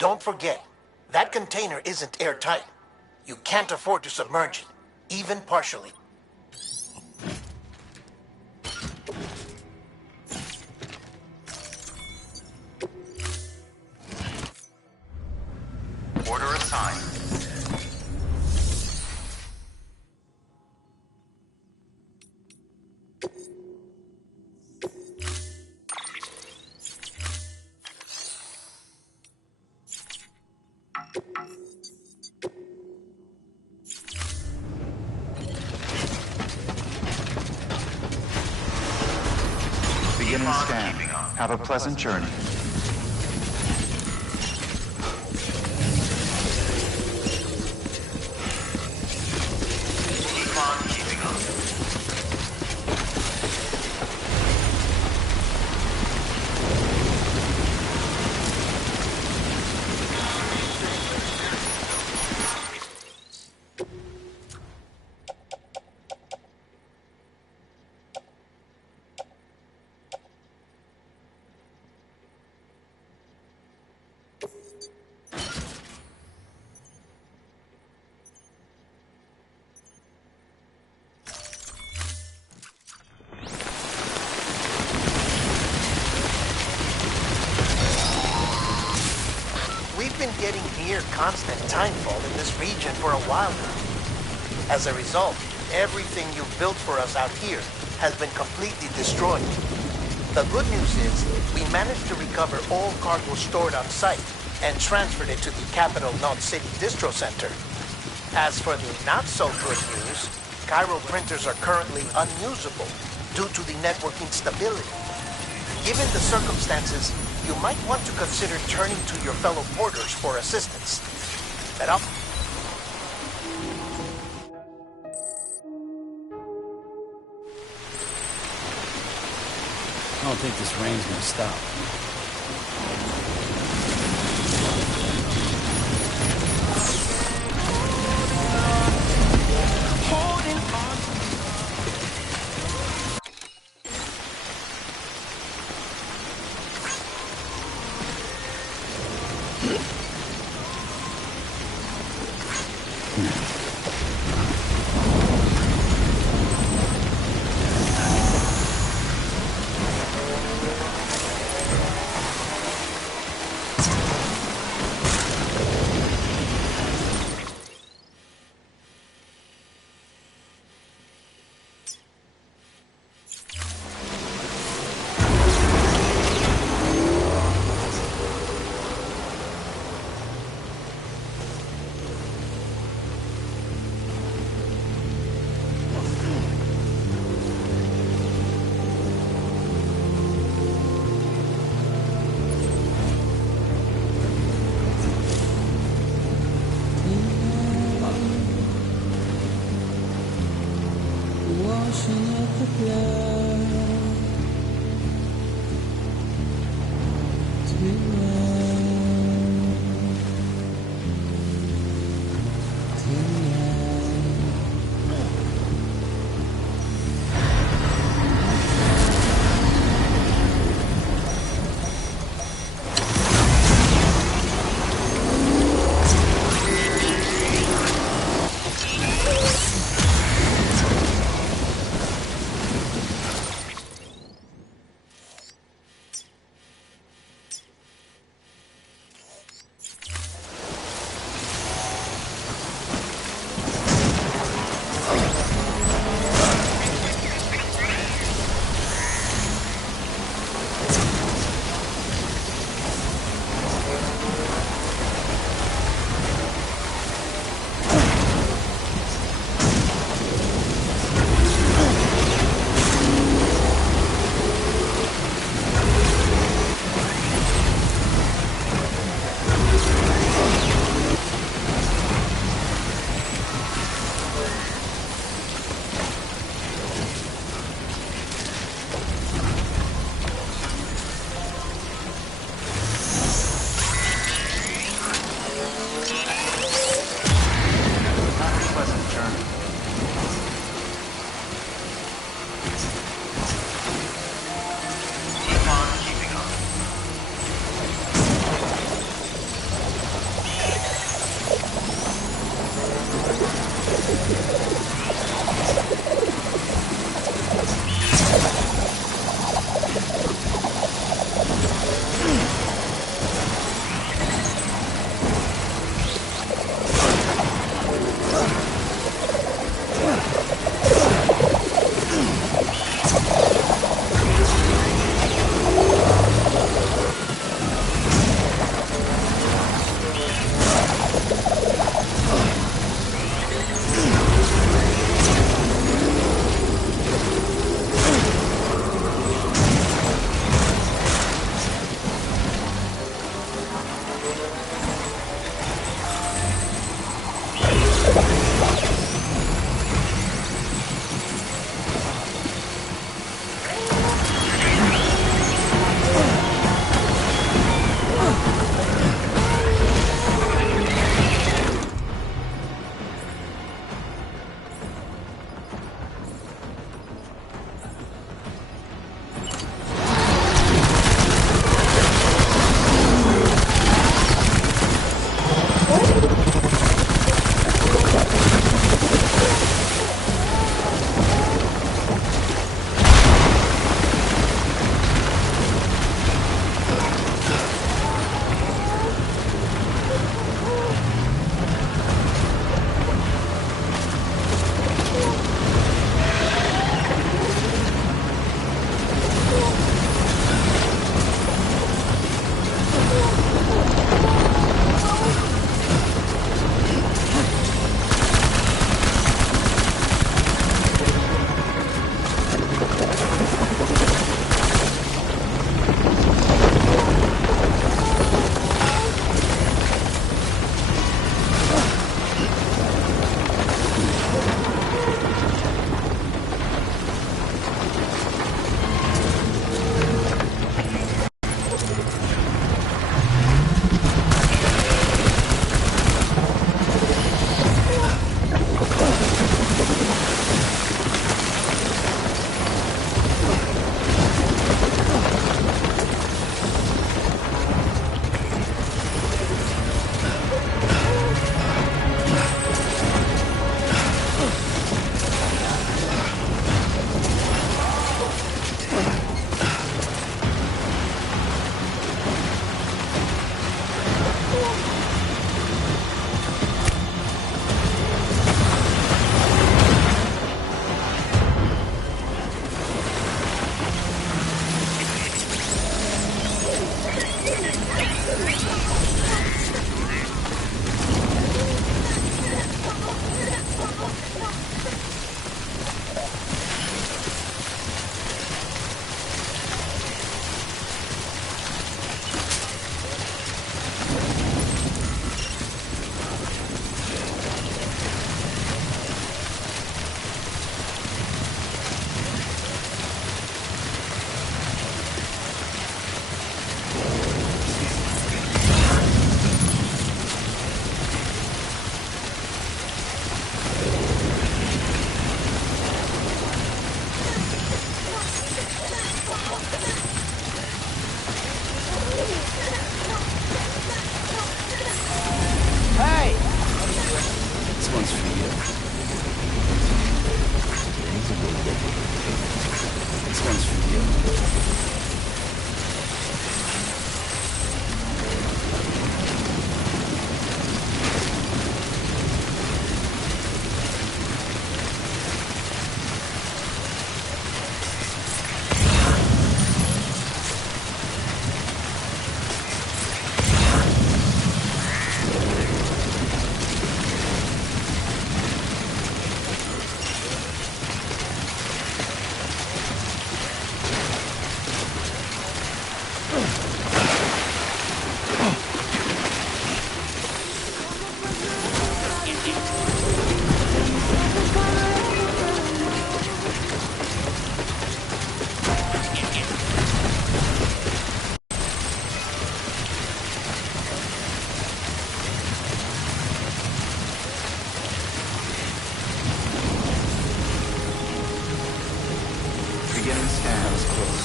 Don't forget, that container isn't airtight. You can't afford to submerge it, even partially. Order assigned. Beginning scan. Have a pleasant journey. Keep on keeping up. We've been getting near constant timefall in this region for a while now. As a result, everything you've built for us out here has been completely destroyed. The good news is, we managed to recover all cargo stored on site and transferred it to the Capital Knot City Distro Center. As for the not-so-good news, Cairo printers are currently unusable due to the network instability. Given the circumstances, you might want to consider turning to your fellow porters for assistance. Pero I don't think this rain's gonna stop. holding on.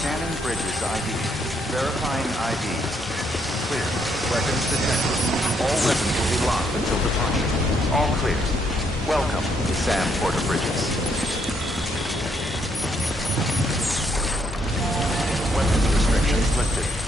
Scanning bridges ID. Verifying IDs. Clear. Weapons detected. All weapons will be locked until departure. All clear. Welcome to Sam Porter Bridges. Weapons restrictions lifted.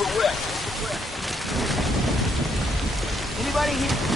over west. Anybody here?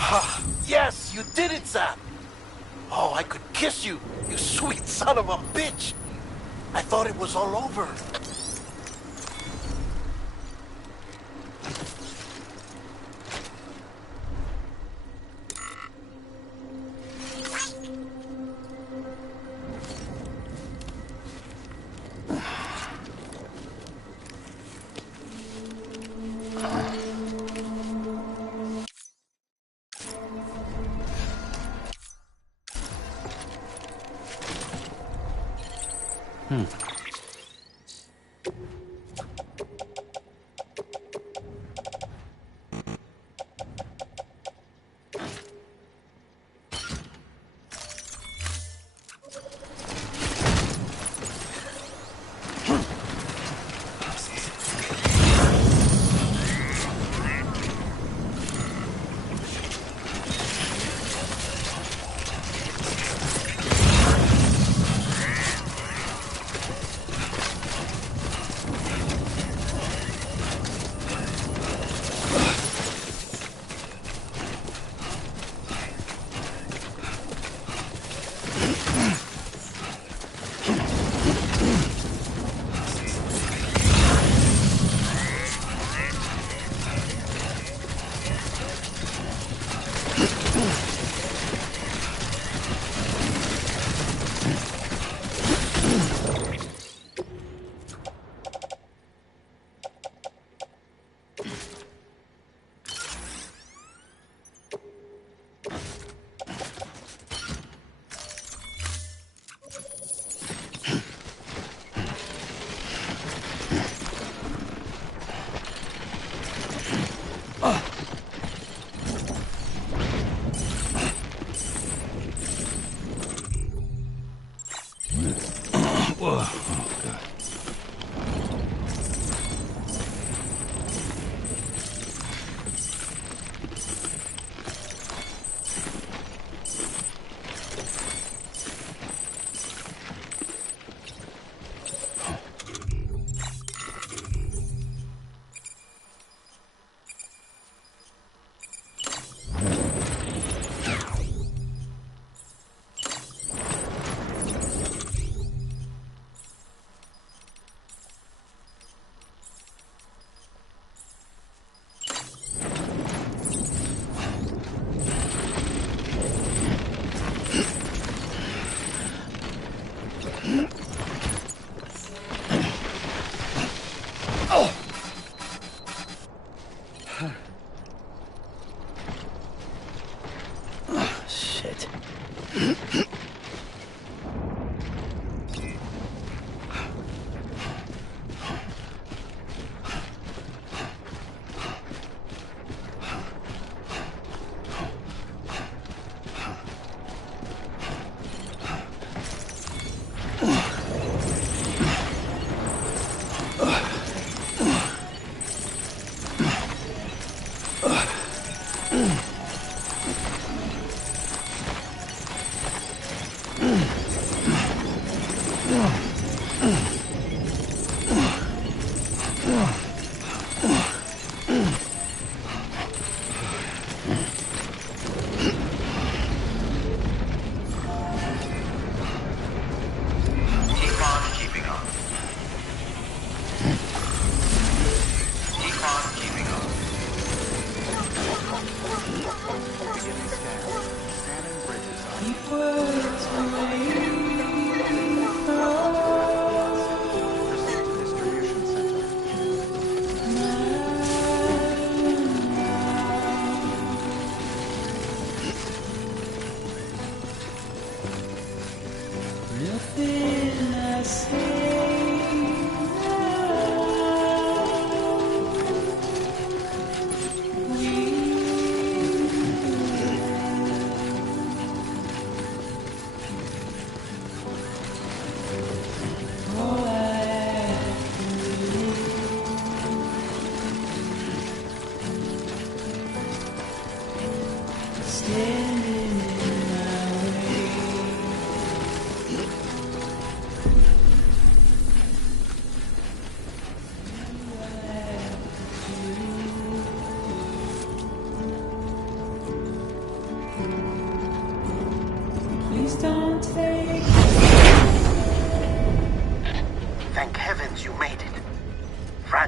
Ha! Yes, you did it, Sam! Oh, I could kiss you, you sweet son of a bitch! I thought it was all over.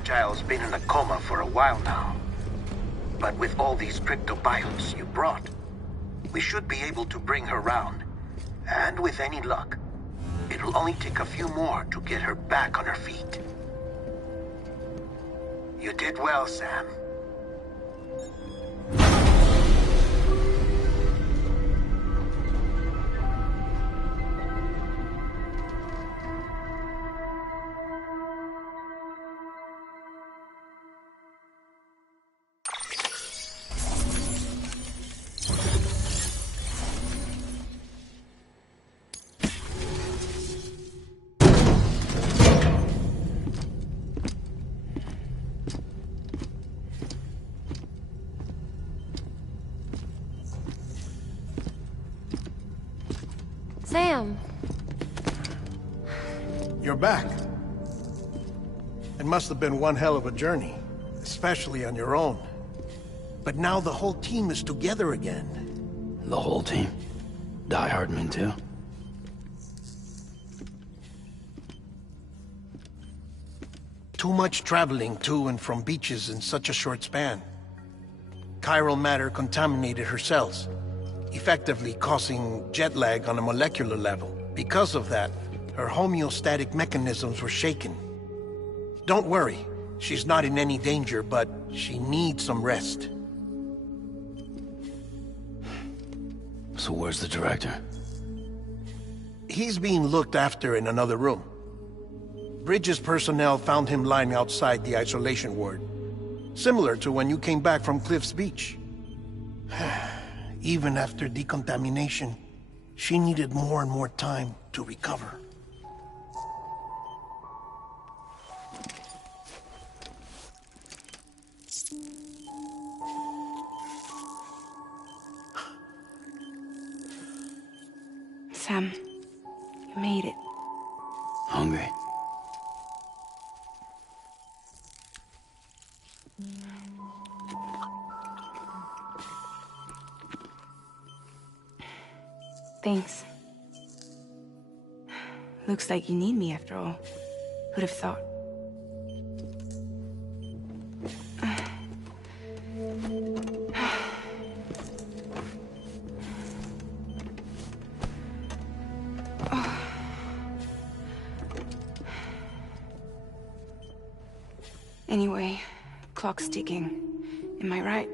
Fragile's been in a coma for a while now. But with all these cryptobiotes you brought, we should be able to bring her round. And with any luck, it'll only take a few more to get her back on her feet. You did well, Sam. Sam. You're back. It must have been one hell of a journey, especially on your own. But now the whole team is together again. The whole team? Die Hardman too? Too much traveling to and from beaches in such a short span. Chiral matter contaminated her cells, effectively causing jet lag on a molecular level. Because of that, her homeostatic mechanisms were shaken. Don't worry, she's not in any danger, but she needs some rest. So where's the director? He's being looked after in another room. Bridges personnel found him lying outside the isolation ward. Similar to when you came back from Cliff's Beach. Even after decontamination, she needed more and more time to recover. Sam, you made it. Hungry? Thanks. Looks like you need me after all. Who'd have thought? Anyway, clock's ticking. Am I right?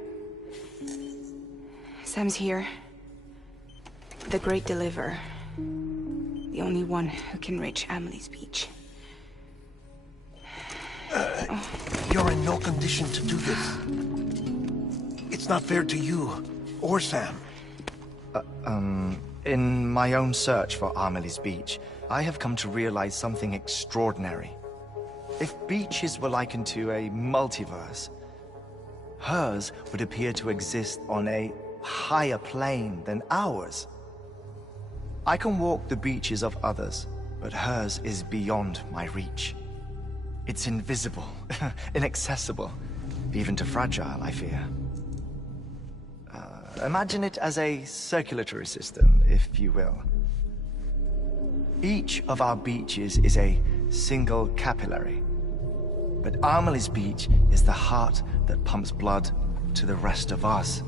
Sam's here. The Great Deliverer. The only one who can reach Amelie's Beach. You're in no condition to do this. It's not fair to you, or Sam. In my own search for Amelie's Beach, I have come to realize something extraordinary. If beaches were likened to a multiverse, hers would appear to exist on a higher plane than ours. I can walk the beaches of others, but hers is beyond my reach. It's invisible, inaccessible, even to Fragile, I fear. Imagine it as a circulatory system, if you will. Each of our beaches is a single capillary, but Amelie's Beach is the heart that pumps blood to the rest of us.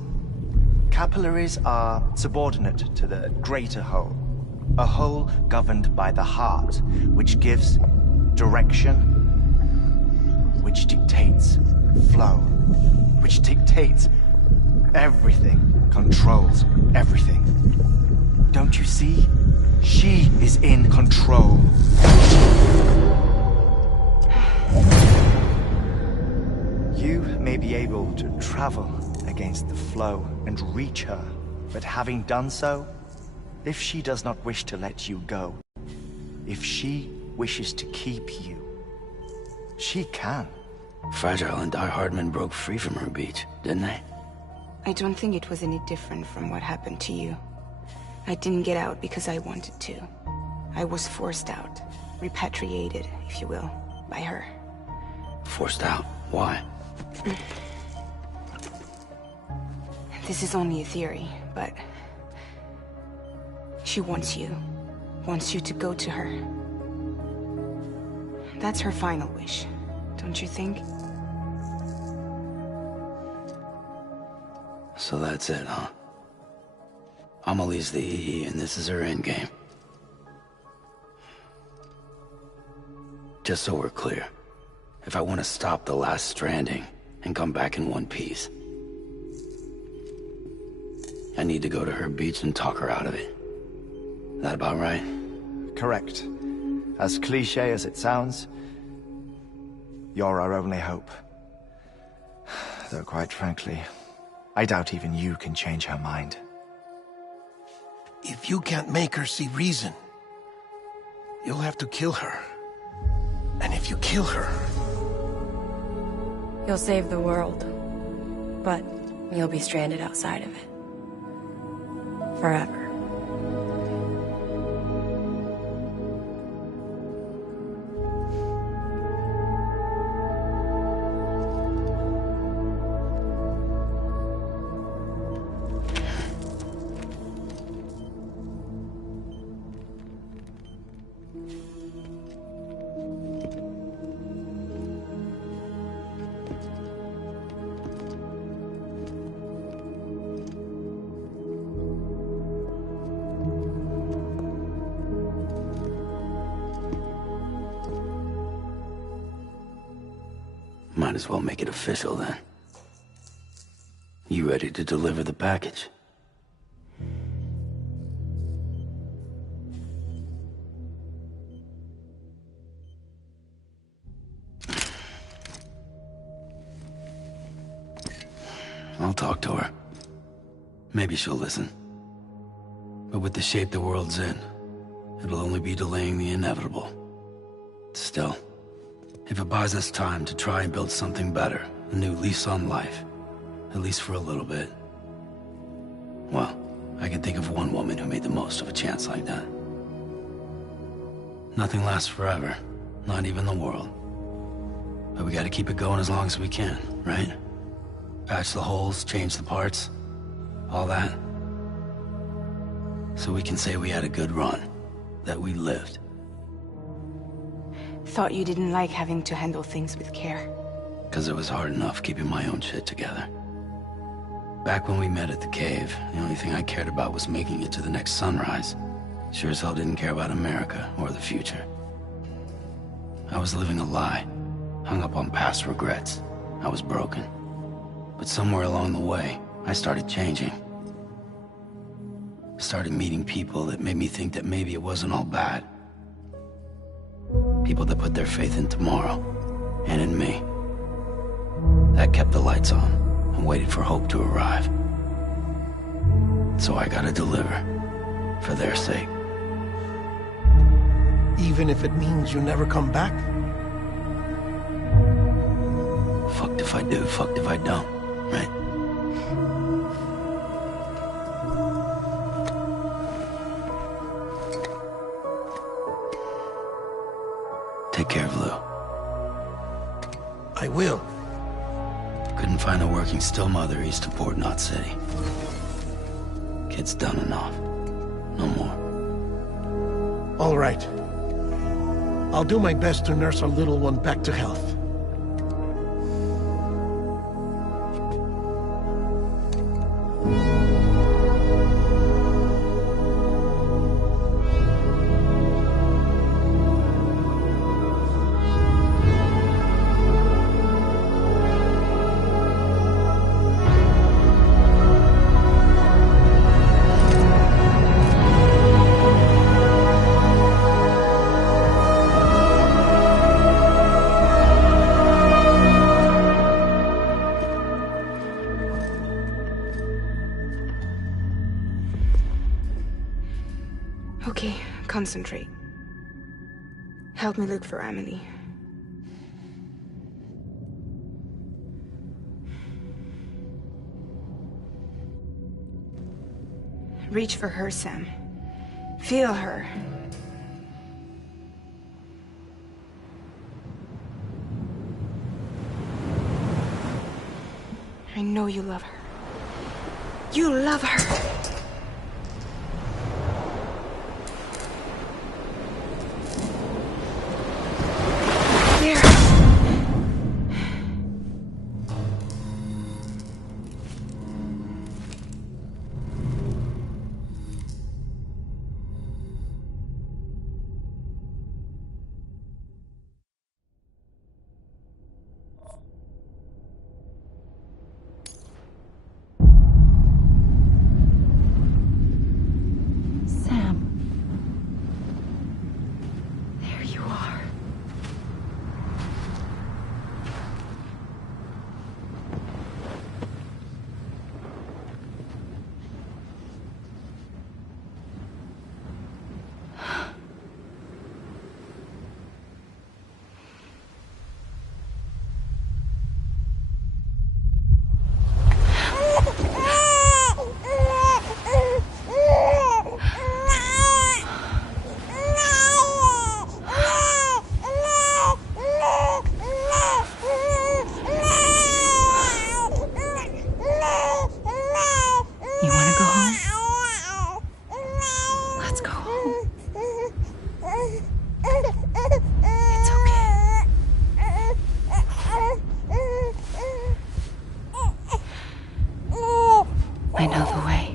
Capillaries are subordinate to the greater whole, a whole governed by the heart, which gives direction, which dictates flow, which dictates everything, controls everything. Don't you see? She is in control. You may be able to travel against the flow and reach her, but having done so, if she does not wish to let you go, if she wishes to keep you, she can. Fragile and Die Hardman broke free from her beach, didn't they? I don't think it was any different from what happened to you. I didn't get out because I wanted to. I was forced out. Repatriated, if you will, by her. Forced out? Why? This is only a theory, but... she wants you. Wants you to go to her. That's her final wish. don't you think? So that's it, huh? Amelie's the EE, and this is her endgame. Just so we're clear, if I want to stop the last stranding and come back in one piece, I need to go to her beach and talk her out of it. That about right? Correct. As cliché as it sounds, you're our only hope. Though quite frankly, I doubt even you can change her mind. If you can't make her see reason, you'll have to kill her. And if you kill her... You'll save the world. But you'll be stranded outside of it. Forever. Might as well make it official then. You ready to deliver the package? I'll talk to her. Maybe she'll listen. But with the shape the world's in, it'll only be delaying the inevitable. Still, if it buys us time to try and build something better, a new lease on life, at least for a little bit, well, I can think of one woman who made the most of a chance like that. Nothing lasts forever, not even the world. But we gotta keep it going as long as we can, right? Patch the holes, change the parts, all that. So we can say we had a good run, that we lived. Thought you didn't like having to handle things with care. 'Cause it was hard enough keeping my own shit together. Back when we met at the cave, the only thing I cared about was making it to the next sunrise. Sure as hell didn't care about America or the future. I was living a lie, hung up on past regrets. I was broken. But somewhere along the way, I started changing. Started meeting people that made me think that maybe it wasn't all bad. People that put their faith in tomorrow, and in me. That kept the lights on, and waited for hope to arrive. So I gotta deliver, for their sake. Even if it means you never come back? Fucked if I do, fucked if I don't, right? Take care of Lou. I will. Couldn't find a working still mother east of Port Knot City. Kid's done enough. No more. All right. I'll do my best to nurse our little one back to health. Okay, concentrate. Help me look for Amelie. Reach for her, Sam. Feel her. I know you love her. You love her! There. I know the way.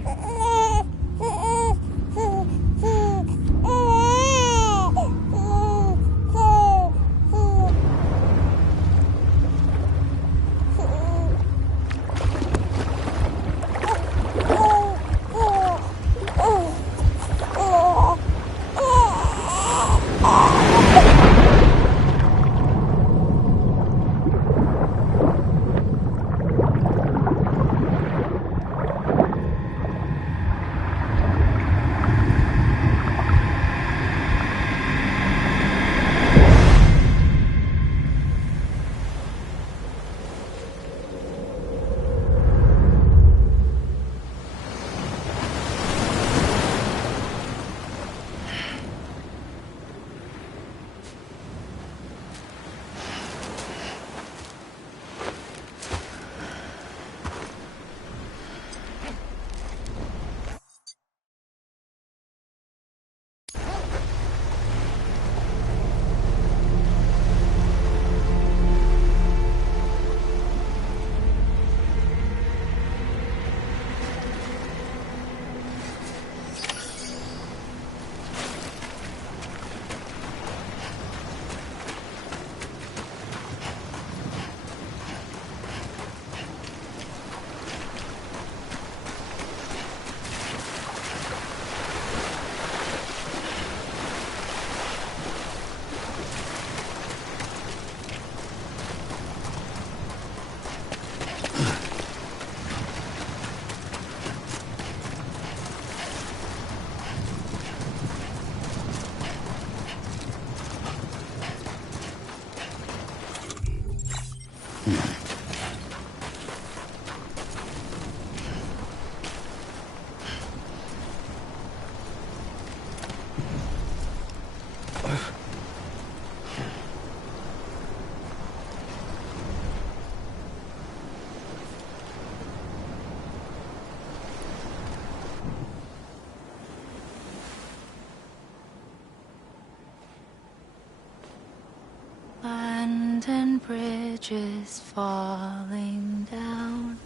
Land and bridges falling down,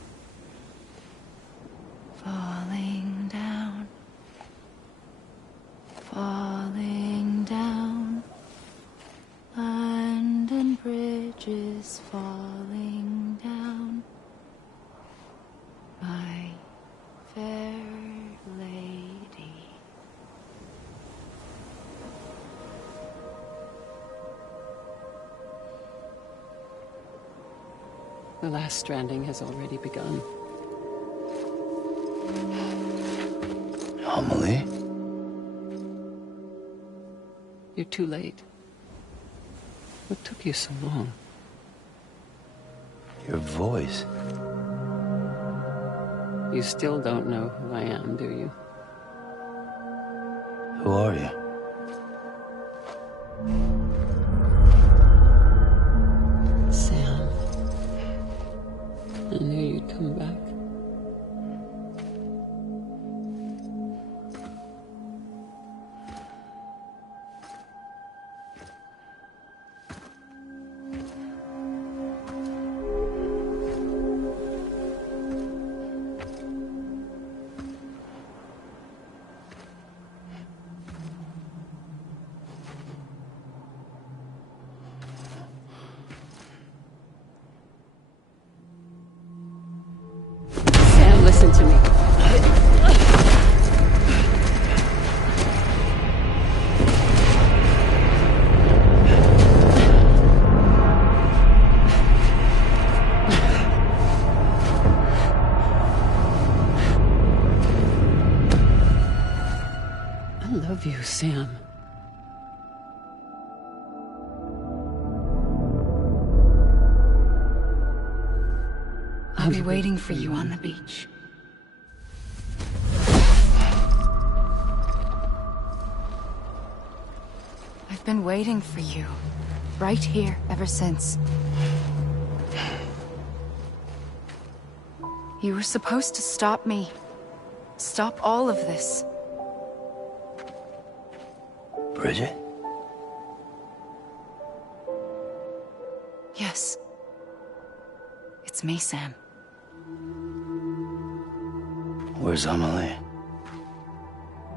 falling down, falling down. Land and bridges falling down, my fair lady. The last stranding has already begun. Amelie? You're too late. What took you so long? Your voice. You still don't know who I am, do you? Who are you? Sam. I knew you'd come back. Sam, listen to me. I love you, Sam. I'll be waiting for you on the beach. I've been waiting for you, right here, ever since. You were supposed to stop me. Stop all of this. Bridget? Yes. It's me, Sam. Where's Amelie?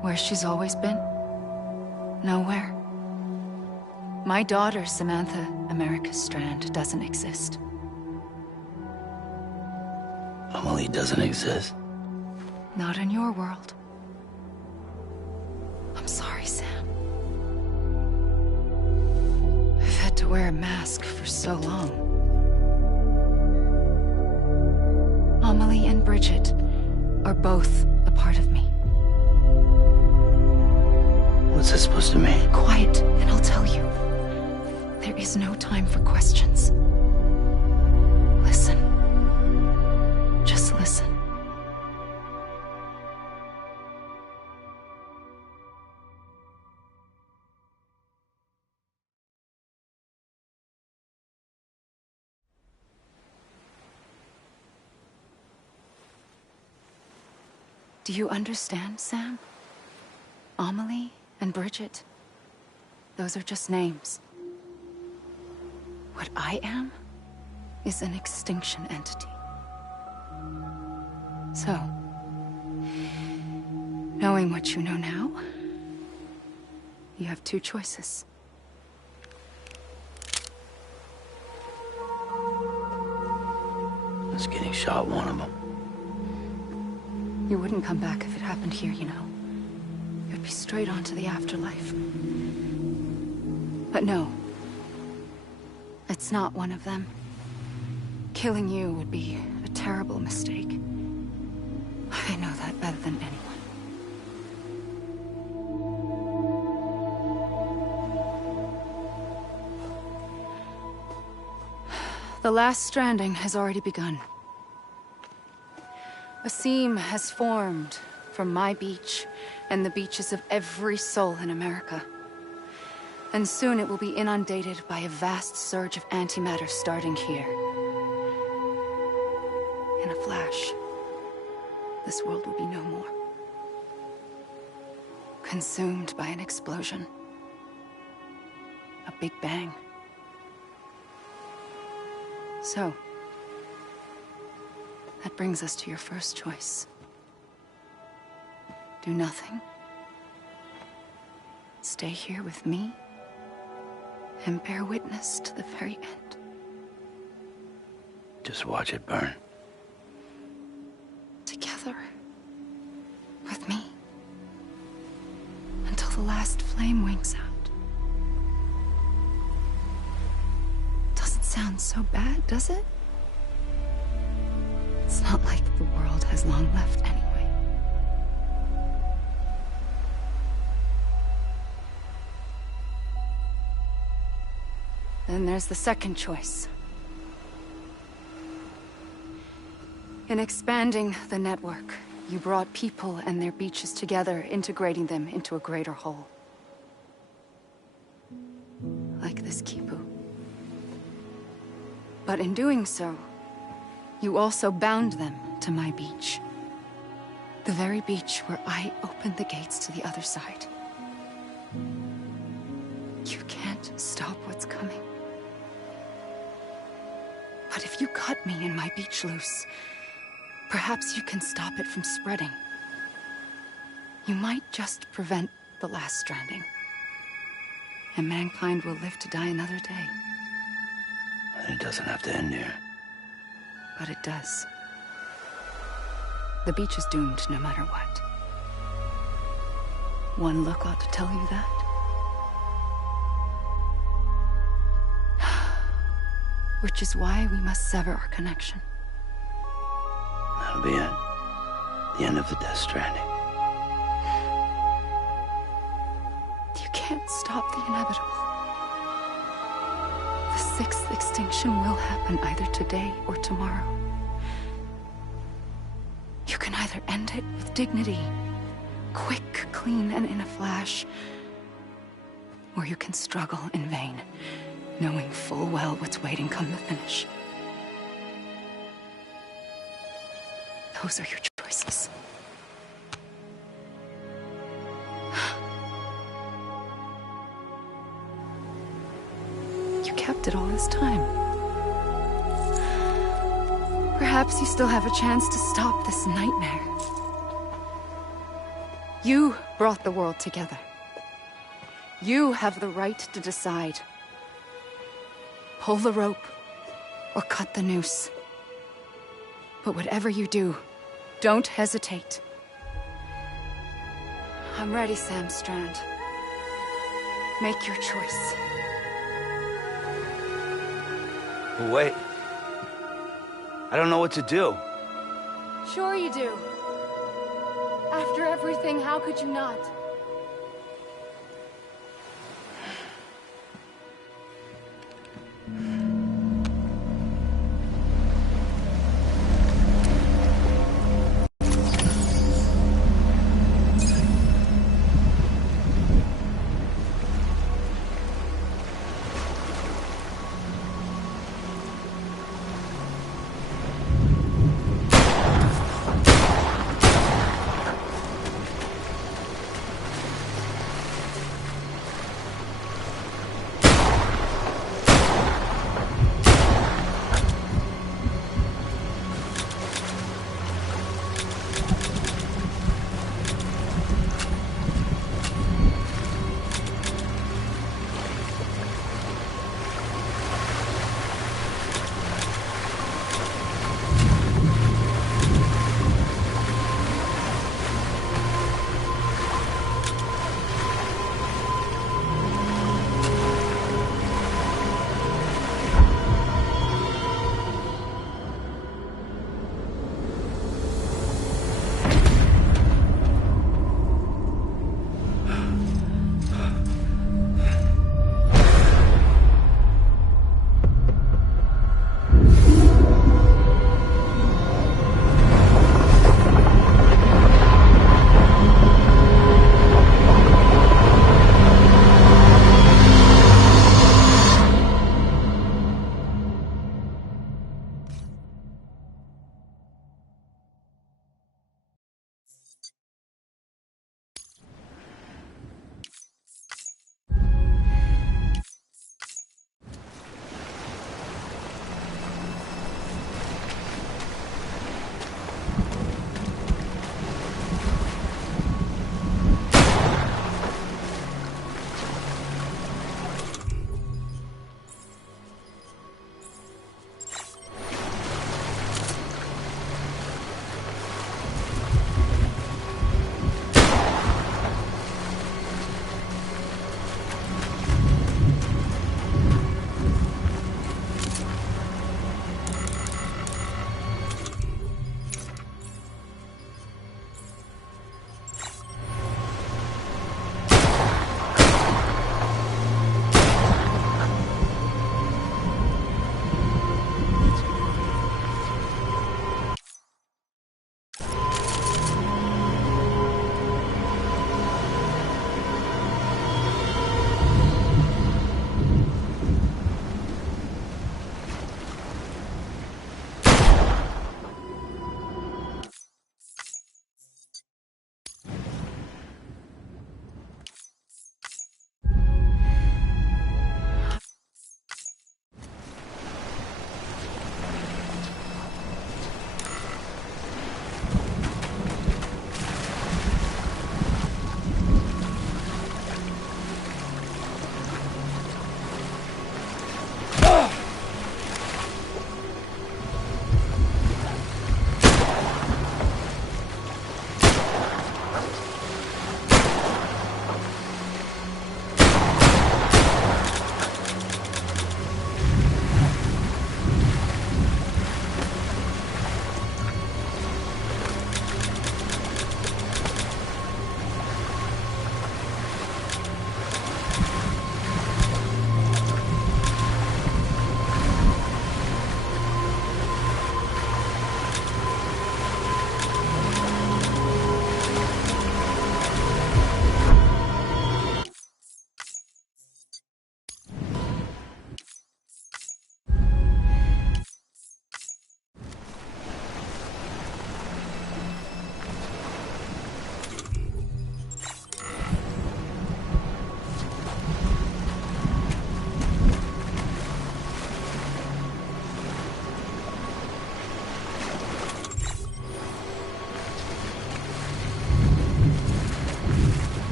Where she's always been. Nowhere. My daughter, Samantha America Strand, doesn't exist. Amelie doesn't exist? Not in your world. I'm sorry, Sam. I've had to wear a mask for so long. Amelie and Bridget are both a part of me. What's that supposed to mean? Quiet, and I'll tell you. There is no time for questions. Listen. Just listen. Do you understand, Sam? Amelie and Bridget, those are just names. What I am is an extinction entity. So, knowing what you know now, you have two choices. Is getting shot one of them? You wouldn't come back if it happened here, you know. You'd be straight on to the afterlife. But no. It's not one of them. Killing you would be a terrible mistake. I know that better than anyone. The last stranding has already begun. A seam has formed from my beach and the beaches of every soul in America. And soon it will be inundated by a vast surge of antimatter starting here. In a flash, this world will be no more. Consumed by an explosion. A big bang. So, that brings us to your first choice. Do nothing. Stay here with me and bear witness to the very end. Just watch it burn. Together. With me. Until the last flame winks out. Doesn't sound so bad, does it? It's not like the world has long left anyway. Then there's the second choice. In expanding the network, you brought people and their beaches together, integrating them into a greater whole. Like this Kipu. But in doing so, you also bound them to my beach. The very beach where I opened the gates to the other side. You can't stop what's coming. But if you cut me and my beach loose, perhaps you can stop it from spreading. You might just prevent the last stranding. And mankind will live to die another day. And it doesn't have to end here. But it does. The beach is doomed no matter what. One look ought to tell you that. Which is why we must sever our connection. That'll be it. The end of the Death Stranding. You can't stop the inevitable. The sixth extinction will happen either today or tomorrow. You can either end it with dignity, quick, clean, and in a flash, or you can struggle in vain, knowing full well what's waiting come the finish. Those are your choices. You kept it all this time. Perhaps you still have a chance to stop this nightmare. You brought the world together. You have the right to decide. Pull the rope, or cut the noose. But whatever you do, don't hesitate. I'm ready, Sam Strand. Make your choice. But wait. I don't know what to do. Sure you do. After everything, how could you not?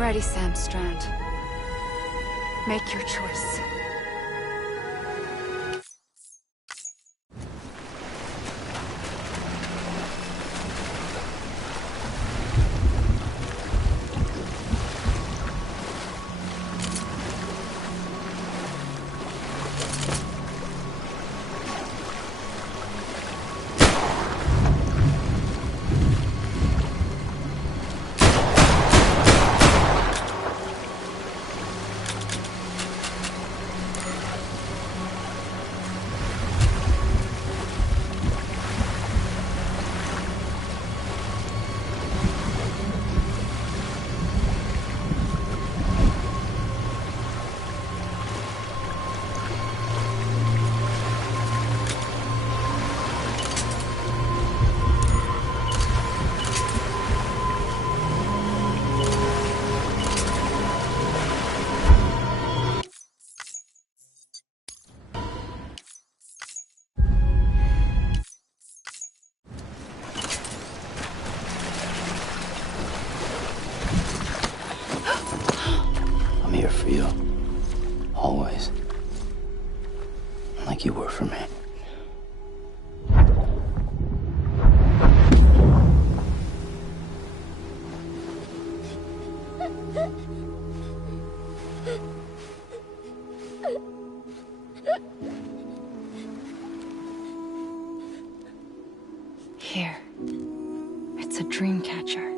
ready, Sam Strand. Make your choice. I'm here for you. Always. Like you were for me. Here. It's a dream catcher.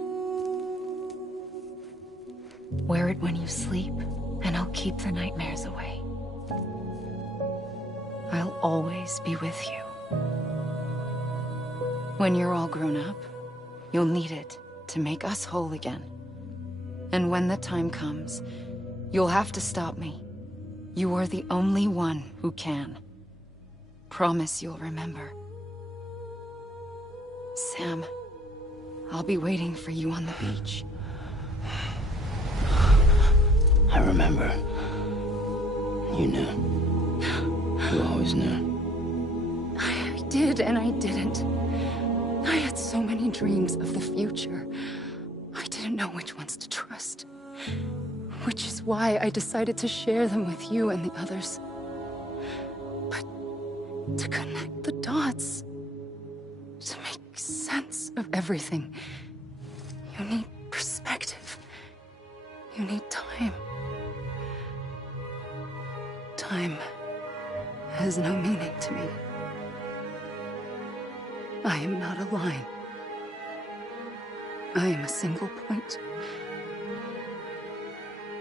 Wear it when you sleep, and I'll keep the nightmares away. I'll always be with you. When you're all grown up, you'll need it to make us whole again. And when the time comes, you'll have to stop me. You are the only one who can. Promise you'll remember. Sam, I'll be waiting for you on the beach. I remember. You knew. You always knew. I did and I didn't. I had so many dreams of the future. I didn't know which ones to trust. Which is why I decided to share them with you and the others. But to connect the dots, to make sense of everything, you need perspective. You need time. Time has no meaning to me. I am not a line. I am a single point.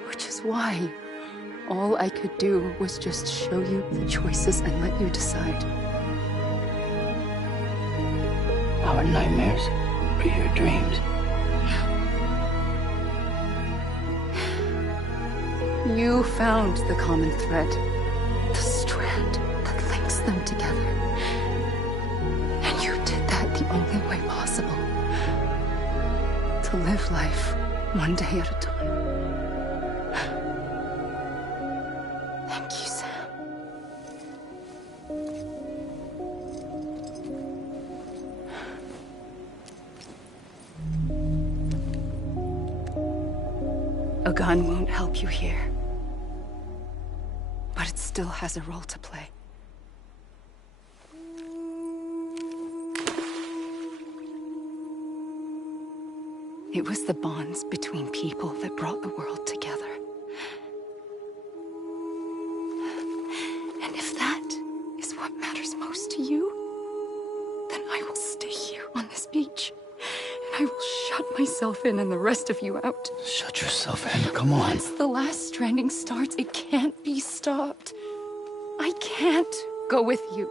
Which is why all I could do was just show you the choices and let you decide. Our nightmares are your dreams. You found the common thread, the strand that links them together. And you did that the only way possible. To live life one day at a time. Thank you, Sam. A gun won't help you here. But it still has a role to play. It was the bonds between people that brought the world together. And if that is what matters most to you, then I will stay here on this beach. And I will shut myself in and the rest of you out. Shut yourself in, come on. Once the last stranding starts, it can't be stopped. I can't go with you.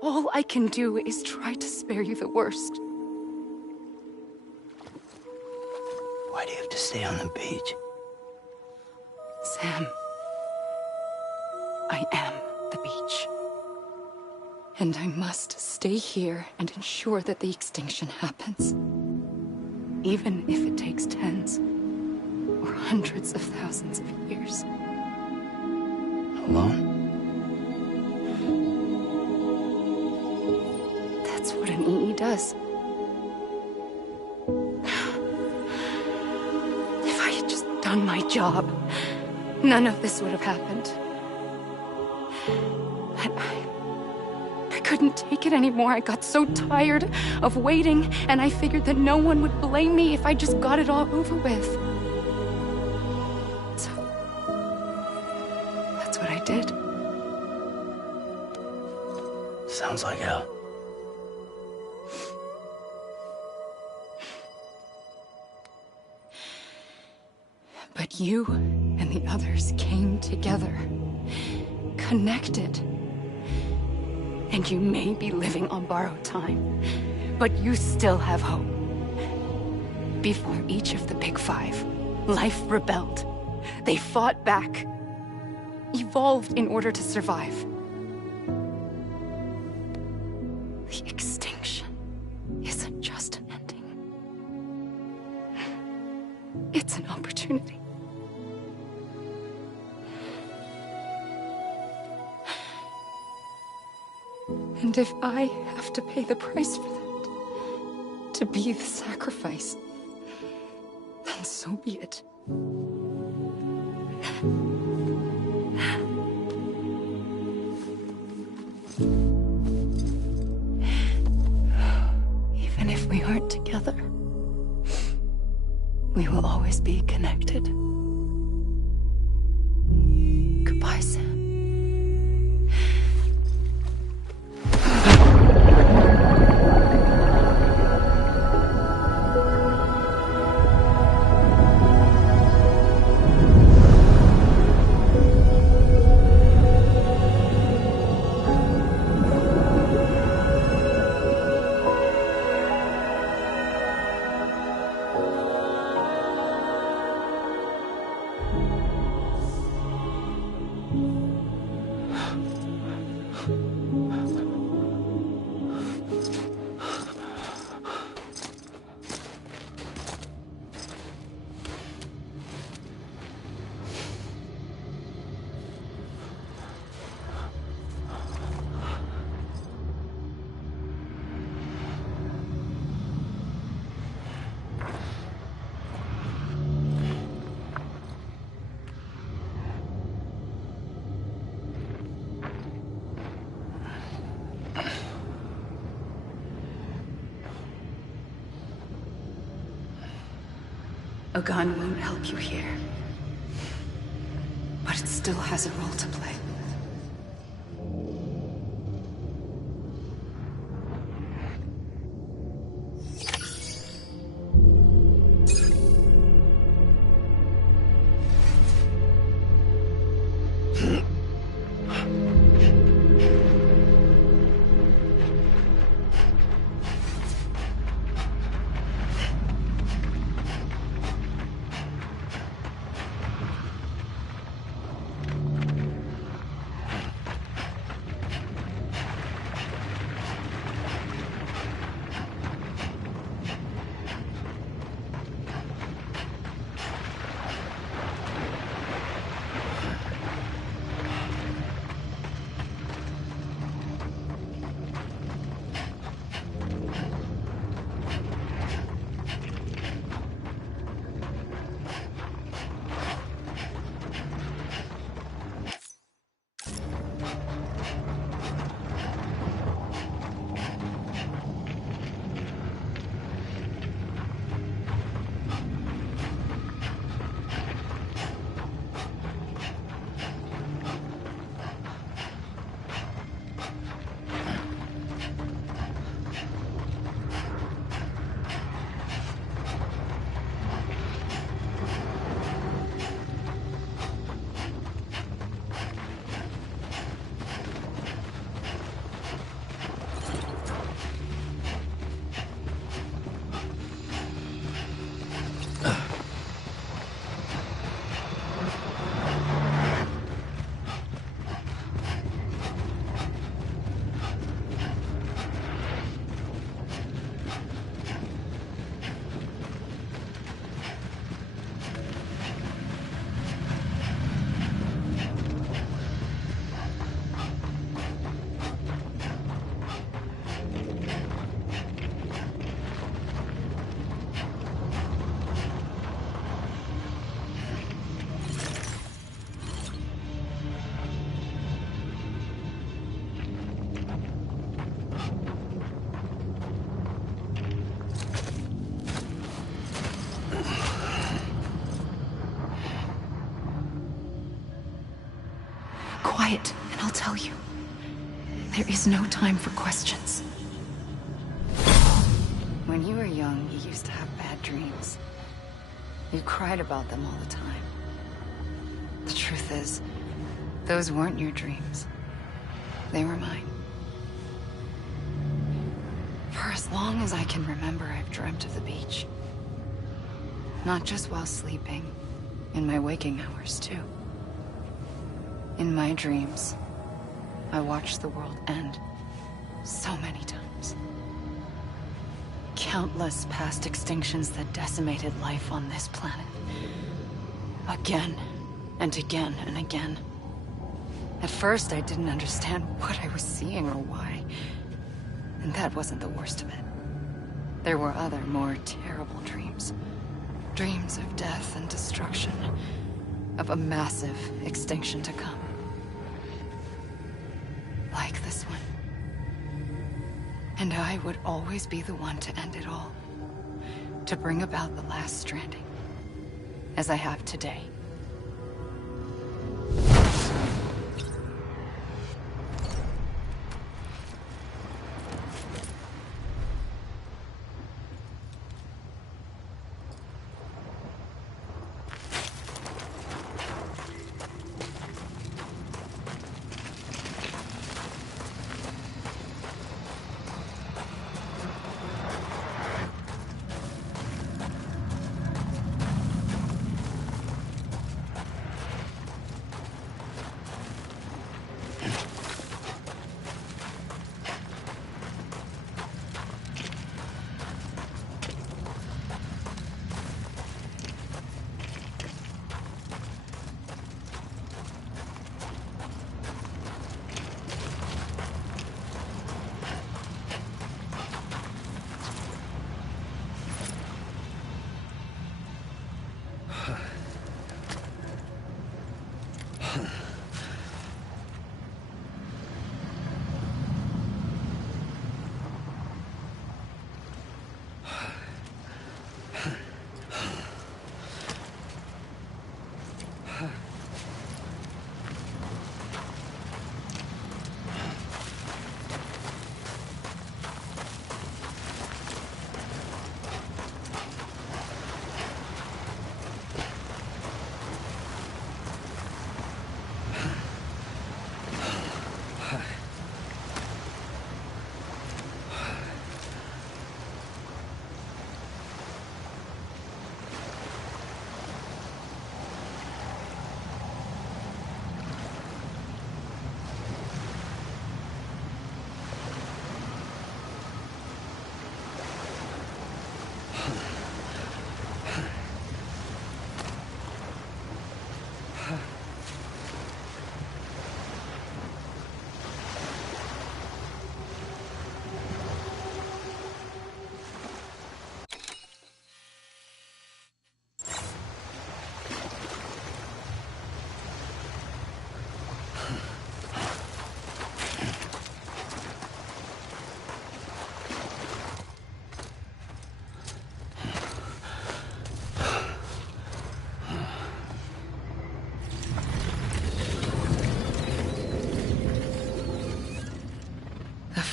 All I can do is try to spare you the worst. Why do you have to stay on the beach? Sam, I am the beach. And I must stay here and ensure that the extinction happens. Even if it takes tens or hundreds of thousands of years. Alone? That's what an EE does. If I done my job, none of this would have happened. But I couldn't take it anymore. I got so tired of waiting, and I figured that no one would blame me if I just got it all over with. So, that's what I did. Sounds like hell. But you and the others came together, connected. And you may be living on borrowed time, but you still have hope. Before each of the Big Five, life rebelled. They fought back, evolved in order to survive. The extinction isn't just an ending. It's an opportunity. And if I have to pay the price for that, to be the sacrifice, then so be it. Even if we aren't together, we will always be connected. Goodbye, Sam. A gun won't help you here, but it still has a role to play. quiet, and I'll tell you. There is no time for questions. When you were young, you used to have bad dreams. You cried about them all the time. The truth is, those weren't your dreams. They were mine. For as long as I can remember, I've dreamt of the beach. Not just while sleeping, in my waking hours too. In my dreams, I watched the world end so many times. Countless past extinctions that decimated life on this planet. Again, and again, and again. At first, I didn't understand what I was seeing or why. And that wasn't the worst of it. There were other, more terrible dreams. Dreams of death and destruction. Of a massive extinction to come. Like this one. And I would always be the one to end it all. To bring about the last stranding. As I have today.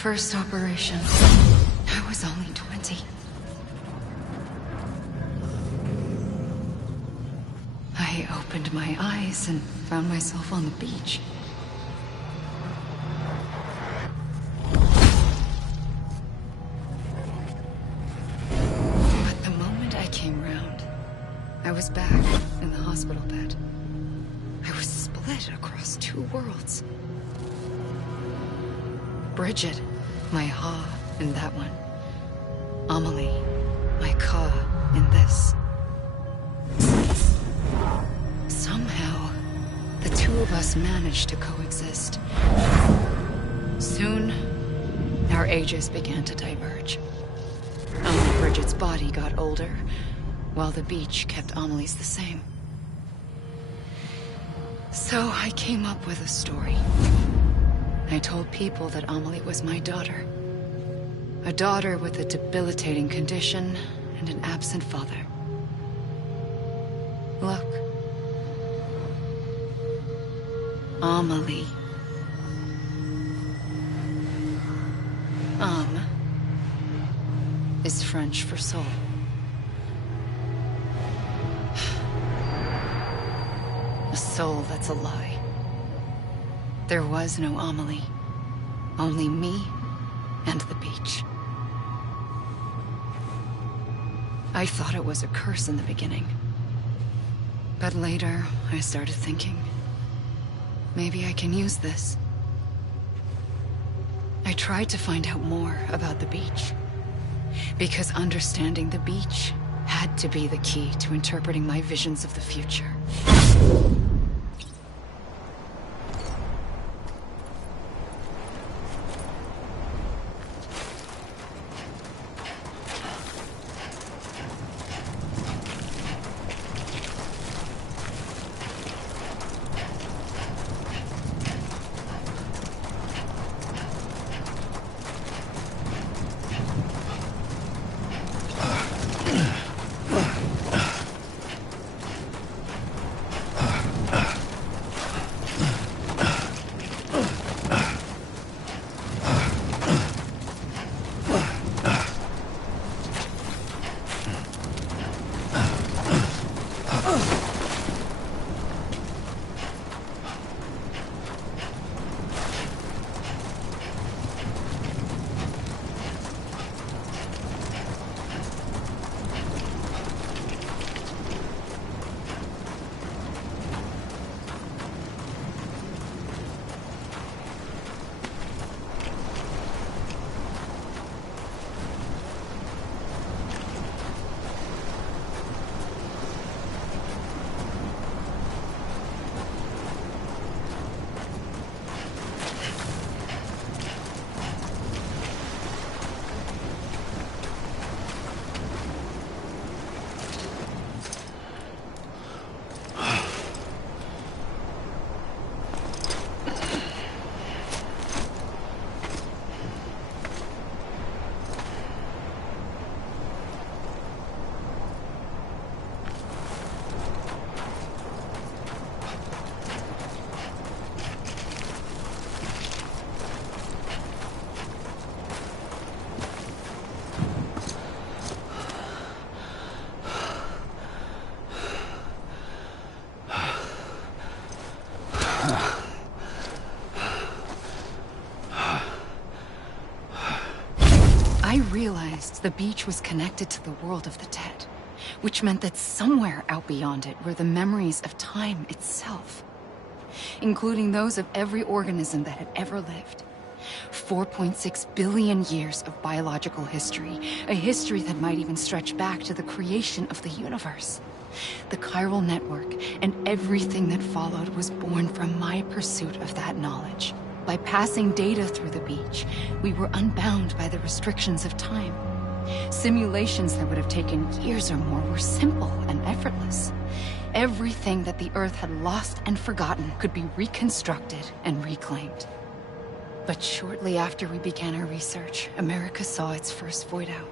First operation. I was only 20. I opened my eyes and found myself on the beach. But the moment I came round, I was back in the hospital bed. I was split across two worlds. Bridget, my Ha in that one. Amelie, my Ka in this. Somehow, the two of us managed to coexist. Soon, our ages began to diverge. Only Bridget's body got older, while the beach kept Amelie's the same. So I came up with a story. I told people that Amelie was my daughter. A daughter with a debilitating condition and an absent father. Look. Amelie Is French for soul. A soul that's a lie. There was no Amelie. Only me and the beach. I thought it was a curse in the beginning. But later, I started thinking, maybe I can use this. I tried to find out more about the beach. Because understanding the beach had to be the key to interpreting my visions of the future. I realized the beach was connected to the world of the dead, which meant that somewhere out beyond it were the memories of time itself, including those of every organism that had ever lived. 4.6 billion years of biological history, a history that might even stretch back to the creation of the universe. The chiral network and everything that followed was born from my pursuit of that knowledge. By passing data through the beach, we were unbound by the restrictions of time. Simulations that would have taken years or more were simple and effortless. Everything that the Earth had lost and forgotten could be reconstructed and reclaimed. But shortly after we began our research, America saw its first void out.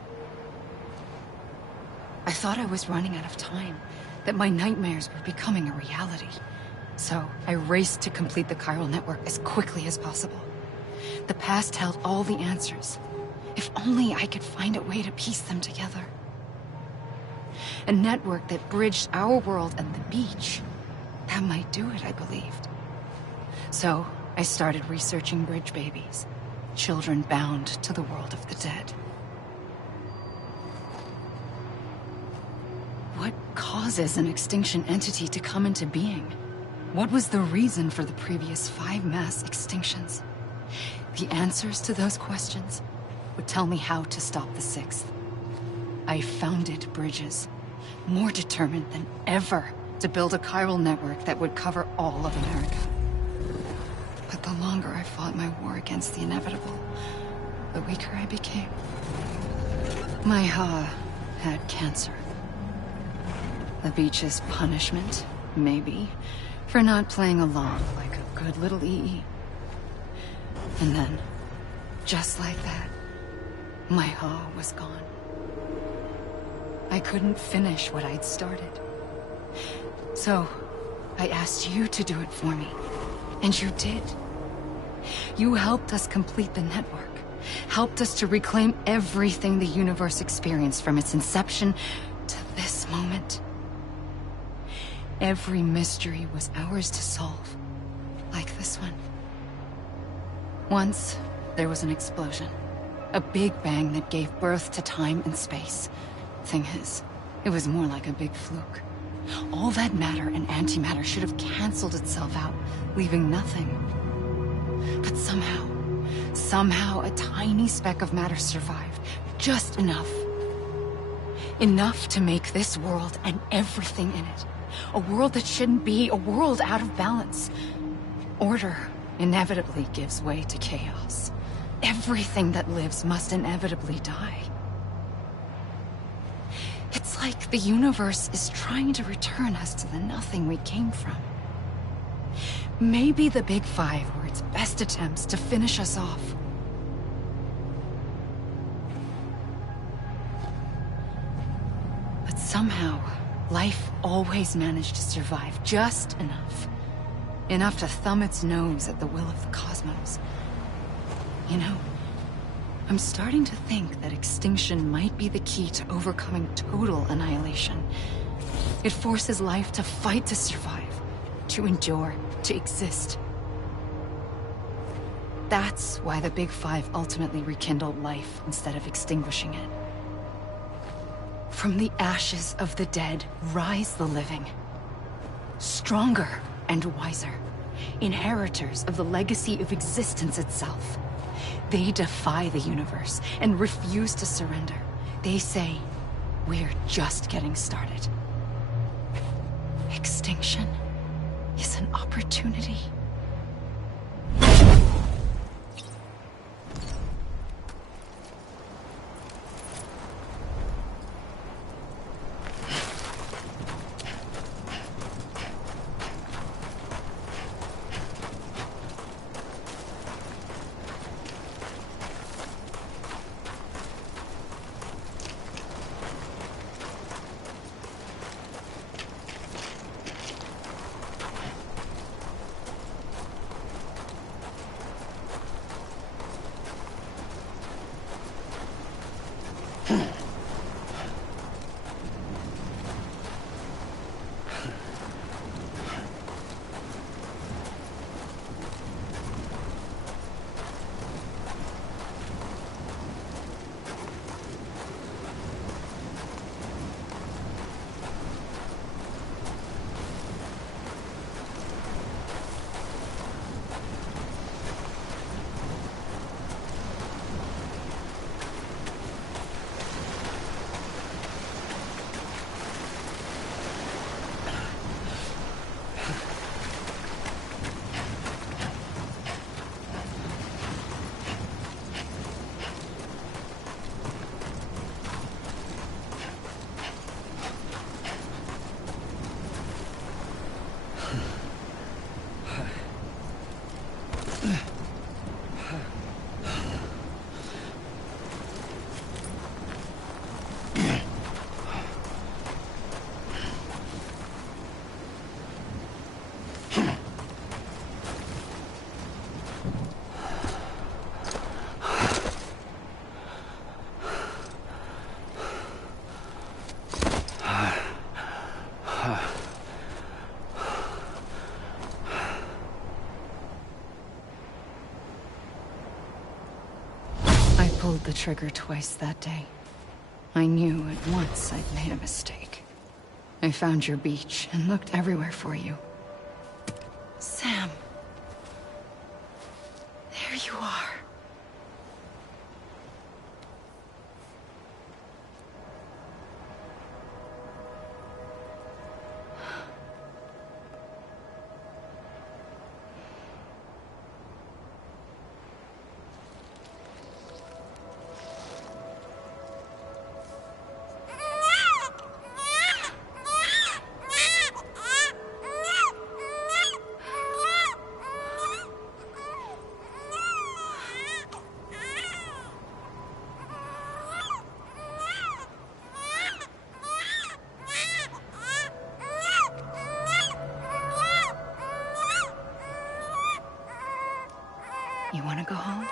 I thought I was running out of time, that my nightmares were becoming a reality. So I raced to complete the chiral network as quickly as possible. The past held all the answers. If only I could find a way to piece them together. A network that bridged our world and the beach. That might do it, I believed. So I started researching bridge babies, children bound to the world of the dead. What causes an extinction entity to come into being? What was the reason for the previous 5 mass extinctions? The answers to those questions would tell me how to stop the 6th. I founded bridges, more determined than ever to build a chiral network that would cover all of America. But the longer I fought my war against the inevitable, the weaker I became. My Ha had cancer. The beach's punishment, maybe, for not playing along like a good little EE. And then, just like that, my Ha was gone. I couldn't finish what I'd started. So, I asked you to do it for me. And you did. You helped us complete the network, helped us to reclaim everything the universe experienced from its inception to this moment. Every mystery was ours to solve, like this one. Once, there was an explosion. A big bang that gave birth to time and space. Thing is, it was more like a big fluke. All that matter and antimatter should have canceled itself out, leaving nothing. But somehow a tiny speck of matter survived. Just enough. Enough to make this world and everything in it. A world that shouldn't be, a world out of balance. Order inevitably gives way to chaos. Everything that lives must inevitably die. It's like the universe is trying to return us to the nothing we came from. Maybe the Big Five were its best attempts to finish us off. But somehow, life always managed to survive just enough. Enough to thumb its nose at the will of the cosmos. You know, I'm starting to think that extinction might be the key to overcoming total annihilation. It forces life to fight to survive, to endure, to exist. That's why the Big Five ultimately rekindled life instead of extinguishing it. From the ashes of the dead rise the living. Stronger and wiser. Inheritors of the legacy of existence itself. They defy the universe and refuse to surrender. They say, we're just getting started. Extinction is an opportunity. I pulled the trigger twice that day. I knew at once I'd made a mistake. I found your beach and looked everywhere for you. Sam. There you are. You want to go home?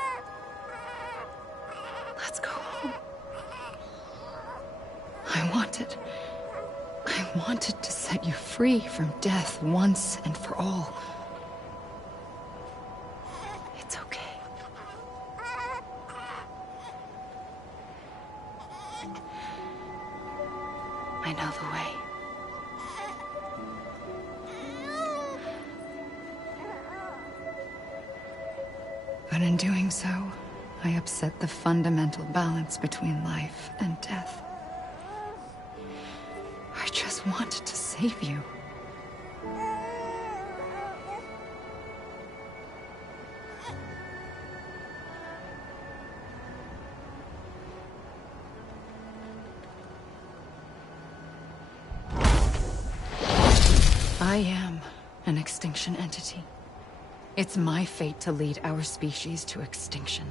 wanted. I wanted to set you free from death once and for all. It's okay. I know the way. But in doing so, I upset the fundamental balance between life and death. I just wanted to save you. I am an extinction entity. It's my fate to lead our species to extinction.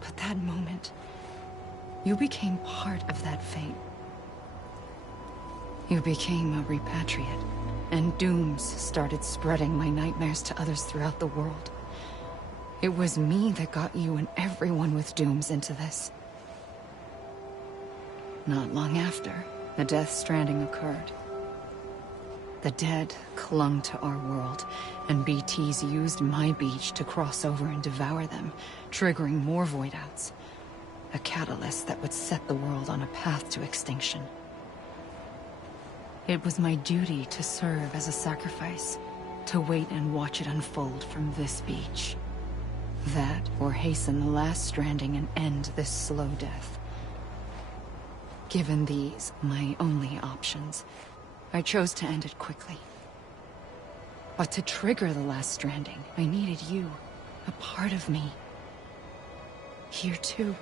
But that moment, you became part of that fate. You became a repatriate, and dooms started spreading my nightmares to others throughout the world. It was me that got you and everyone with dooms into this. Not long after, the Death Stranding occurred. The dead clung to our world, and BTs used my beach to cross over and devour them, triggering more void-outs. A catalyst that would set the world on a path to extinction. It was my duty to serve as a sacrifice, to wait and watch it unfold from this beach. That, or hasten the last stranding and end this slow death. Given these, my only options, I chose to end it quickly. But to trigger the last stranding, I needed you, a part of me. Here too.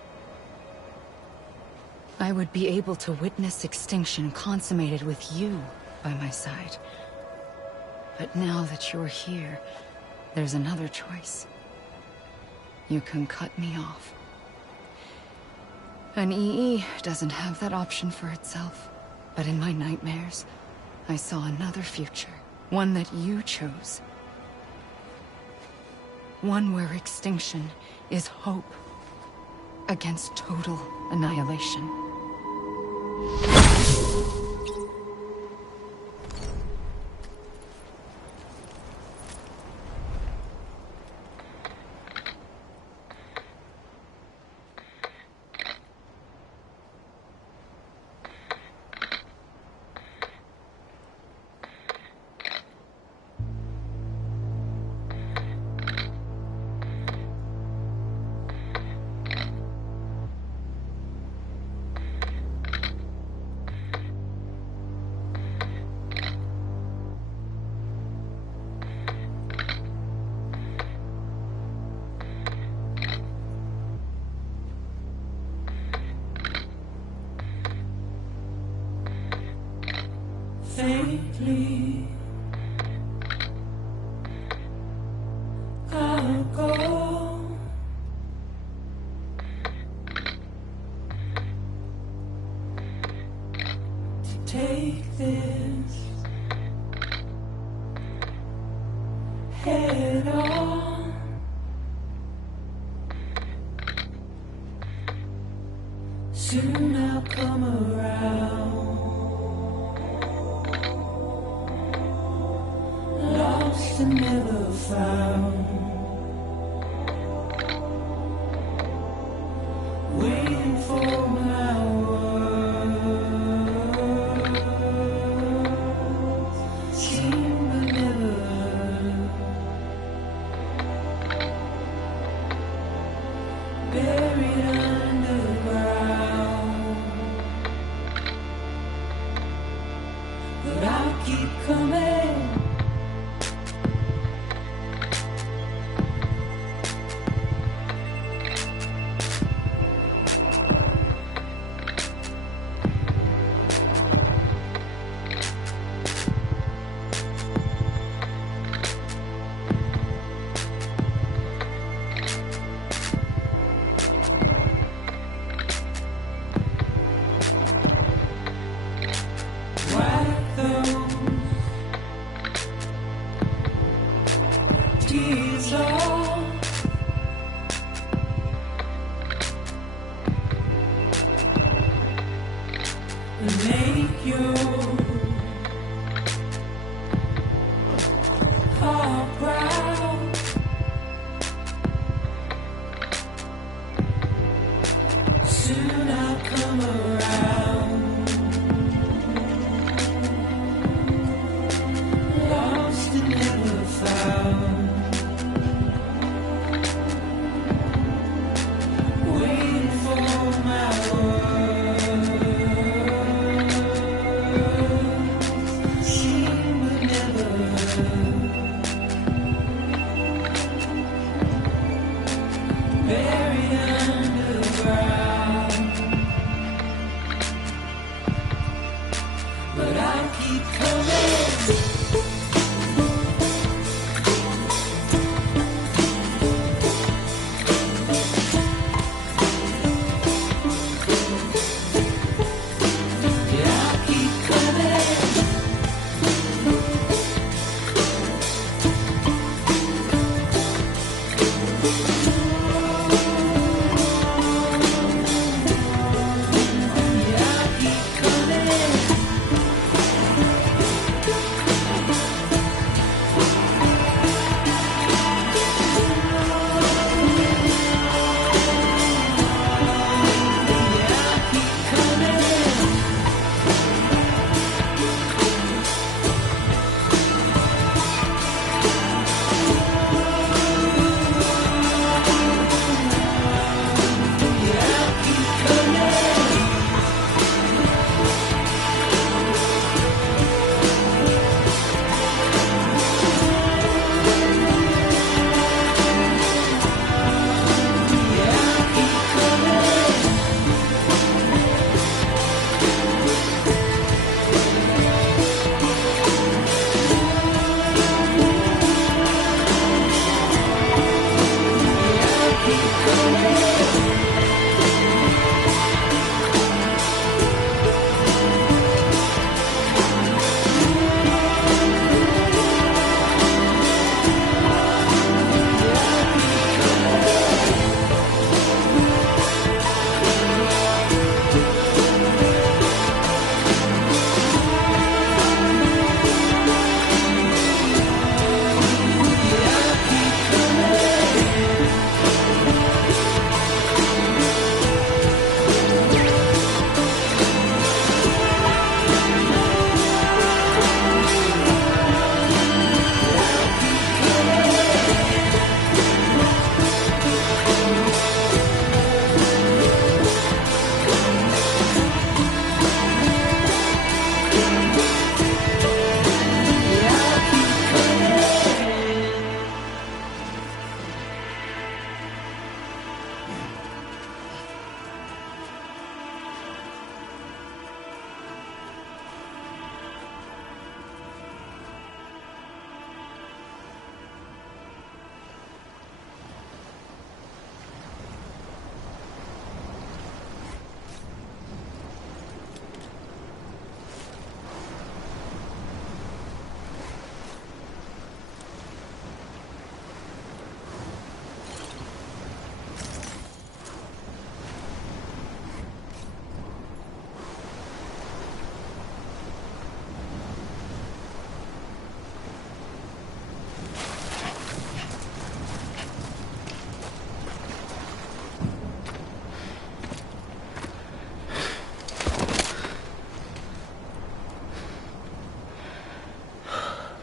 I would be able to witness extinction consummated with you by my side. But now that you're here, there's another choice. You can cut me off. An EE doesn't have that option for itself. But in my nightmares, I saw another future. One that you chose. One where extinction is hope against total annihilation. Faintly, I'll go to take this head on. Soon I'll come around. Lost and never found, waiting for my words, seem but never heard, buried underground, but I'll keep coming. Whack those your heart proud. Soon I'll come around. Lost and never found. Waiting for my words, seen but never heard. Buried underground, but I'll keep coming.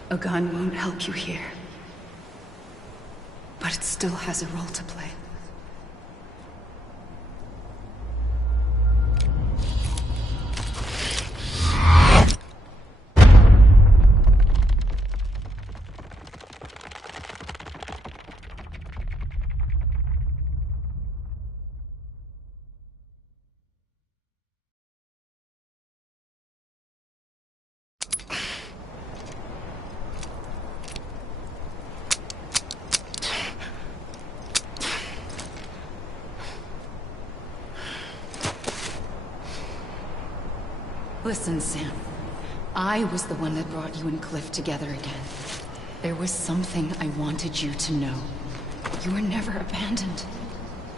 A gun won't help you here. But it still has a role to play. Listen, Sam. I was the one that brought you and Cliff together again. There was something I wanted you to know. You were never abandoned.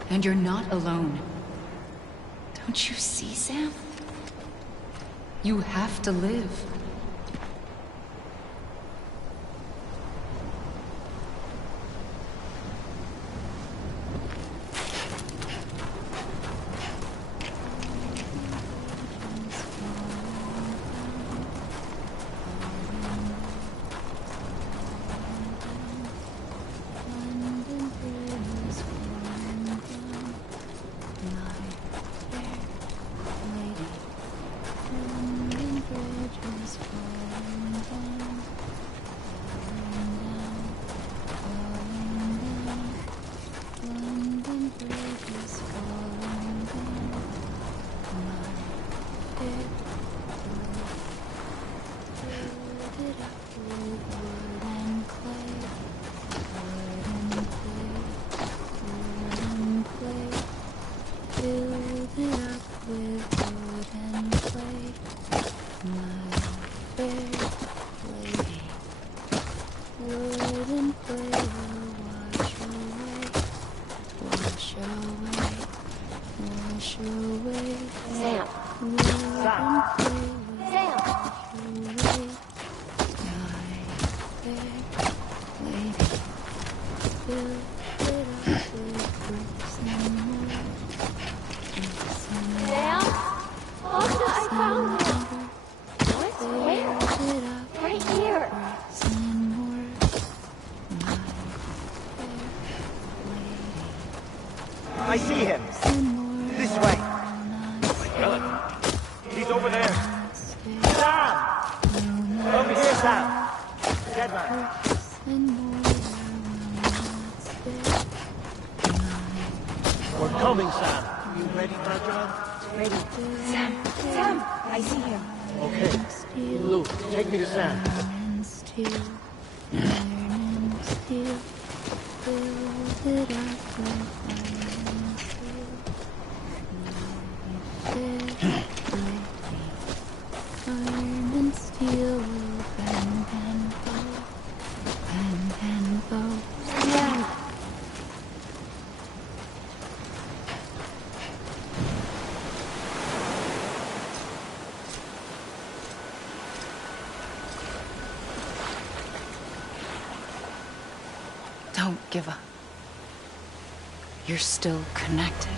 And you're not alone. Don't you see, Sam? You have to live. I see him. This way. He's over there. Sam! Over here, Sam. Dead man. We're coming, Sam. You ready, Marjorie? Ready. Sam, I see him. Okay. Luke, take me to Sam. Don't give up. You're still connected.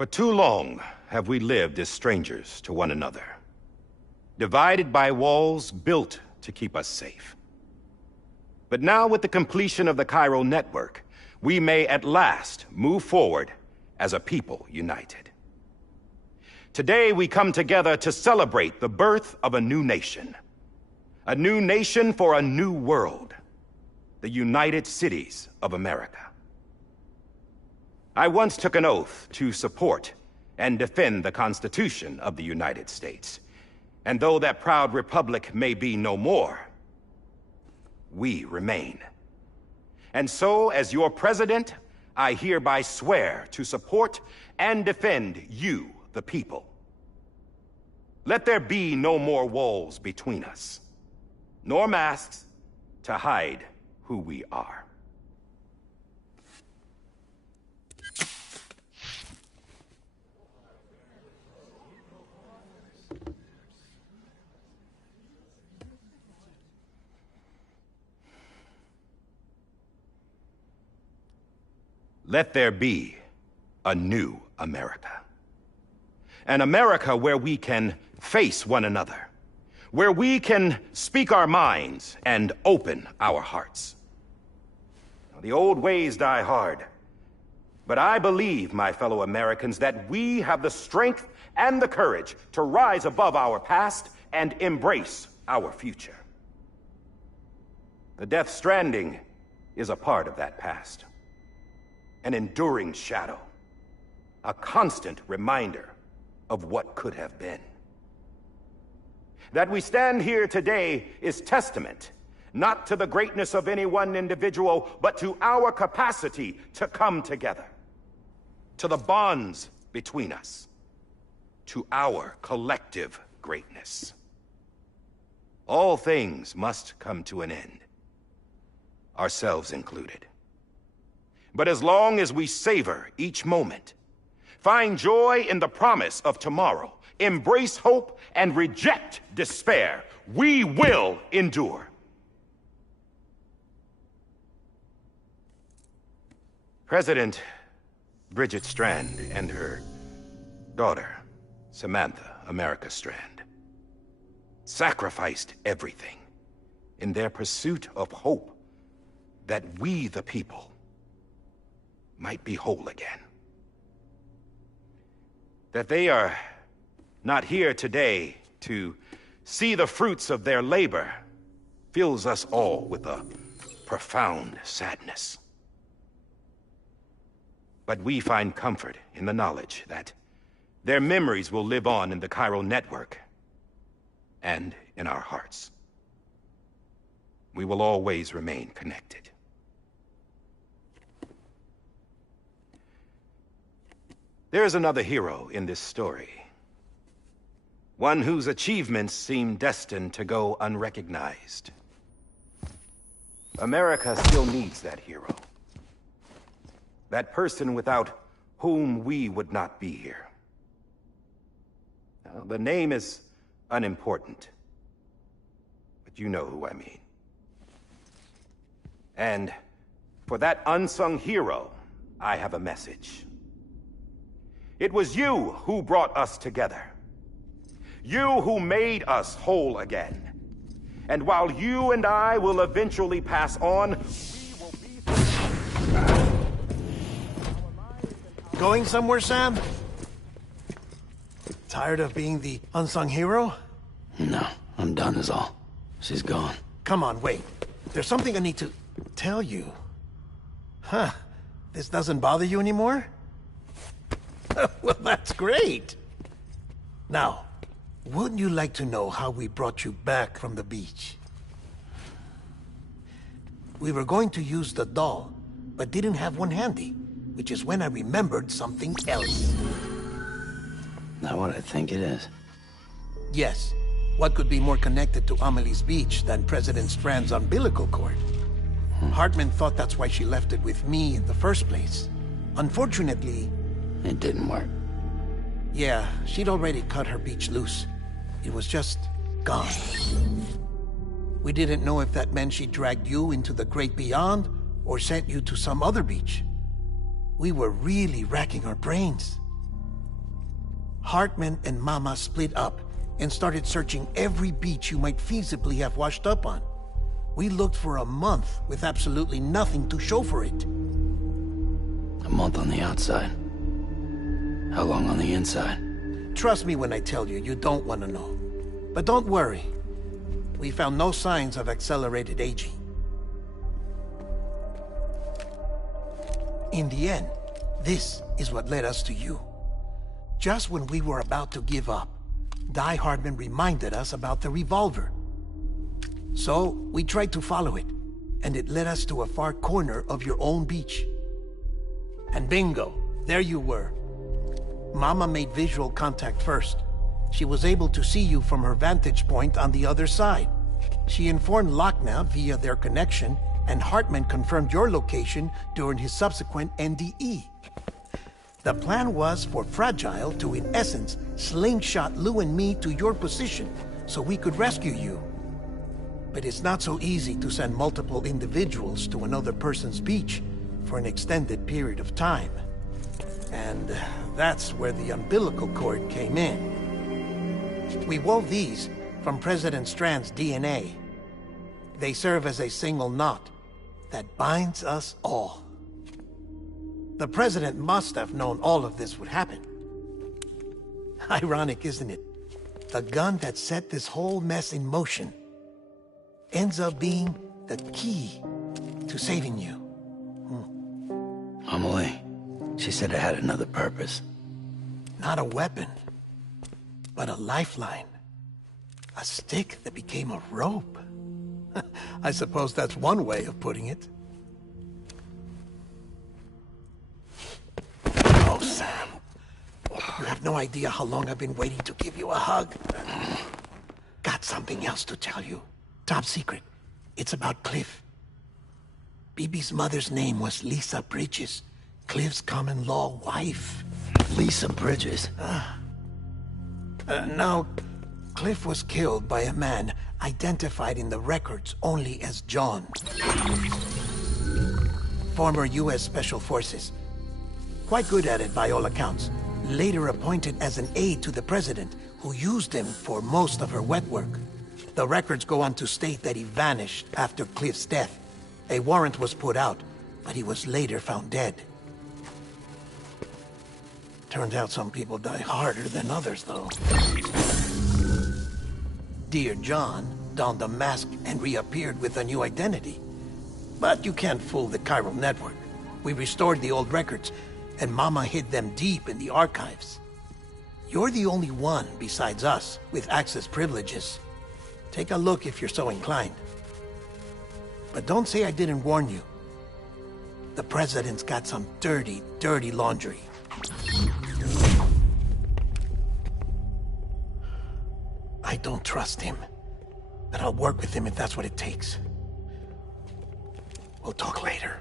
For too long have we lived as strangers to one another, divided by walls built to keep us safe. But now, with the completion of the Cairo network, we may at last move forward as a people united. Today we come together to celebrate the birth of a new nation for a new world, the United Cities of America. I once took an oath to support and defend the Constitution of the United States. And though that proud republic may be no more, we remain. And so, as your president, I hereby swear to support and defend you, the people. Let there be no more walls between us, nor masks to hide who we are. Let there be a new America. An America where we can face one another, where we can speak our minds and open our hearts. Now, the old ways die hard, but I believe, my fellow Americans, that we have the strength and the courage to rise above our past and embrace our future. The Death Stranding is a part of that past. An enduring shadow, a constant reminder of what could have been. That we stand here today is testament, not to the greatness of any one individual, but to our capacity to come together, to the bonds between us, to our collective greatness. All things must come to an end, ourselves included. But as long as we savor each moment, find joy in the promise of tomorrow, embrace hope, and reject despair, we will endure. President Bridget Strand and her daughter, Samantha America Strand, sacrificed everything in their pursuit of hope that we, the people, might be whole again. That they are not here today to see the fruits of their labor fills us all with a profound sadness. But we find comfort in the knowledge that their memories will live on in the chiral network and in our hearts. We will always remain connected. There is another hero in this story. One whose achievements seem destined to go unrecognized. America still needs that hero. That person without whom we would not be here. Now, the name is unimportant, but you know who I mean. And for that unsung hero, I have a message. It was you who brought us together. You who made us whole again. And while you and I will eventually pass on, we will be... Going somewhere, Sam? Tired of being the unsung hero? No, I'm done is all. She's gone. Come on, wait. There's something I need to tell you. Huh. This doesn't bother you anymore? Well, that's great. Now, wouldn't you like to know how we brought you back from the beach? We were going to use the doll, but didn't have one handy, which is when I remembered something else. Not what I think it is. Yes. What could be more connected to Amelie's beach than President Strand's umbilical cord? Hartman thought that's why she left it with me in the first place. Unfortunately... It didn't work. Yeah, she'd already cut her beach loose. It was just gone. We didn't know if that meant she dragged you into the great beyond or sent you to some other beach. We were really racking our brains. Hartman and Mama split up and started searching every beach you might feasibly have washed up on. We looked for a month with absolutely nothing to show for it. A month on the outside. How long on the inside? Trust me when I tell you, you don't want to know. But don't worry. We found no signs of accelerated aging. In the end, this is what led us to you. Just when we were about to give up, Die Hardman reminded us about the revolver. So, we tried to follow it, and it led us to a far corner of your own beach. And bingo, there you were. Mama made visual contact first. She was able to see you from her vantage point on the other side. She informed Lockna via their connection, and Hartman confirmed your location during his subsequent NDE. The plan was for Fragile to, in essence, slingshot Lou and me to your position so we could rescue you. But it's not so easy to send multiple individuals to another person's beach for an extended period of time. And that's where the umbilical cord came in. We wove these from President Strand's DNA. They serve as a single knot that binds us all. The President must have known all of this would happen. Ironic, isn't it? The gun that set this whole mess in motion ends up being the key to saving you. Amelie, she said it had another purpose. Not a weapon, but a lifeline. A stick that became a rope. I suppose that's one way of putting it. Oh, Sam. You have no idea how long I've been waiting to give you a hug. Got something else to tell you. Top secret. It's about Cliff. BB's mother's name was Lisa Bridges, Cliff's common-law wife. Lisa Bridges? No, Cliff was killed by a man identified in the records only as John. Former U.S. Special Forces. Quite good at it by all accounts. Later appointed as an aide to the president, who used him for most of her wet work. The records go on to state that he vanished after Cliff's death. A warrant was put out, but he was later found dead. Turns out some people die harder than others, though. Dear John donned a mask and reappeared with a new identity. But you can't fool the chiral network. We restored the old records, and Mama hid them deep in the archives. You're the only one, besides us, with access privileges. Take a look if you're so inclined. But don't say I didn't warn you. The President's got some dirty, dirty laundry. I don't trust him, but I'll work with him if that's what it takes. We'll talk later.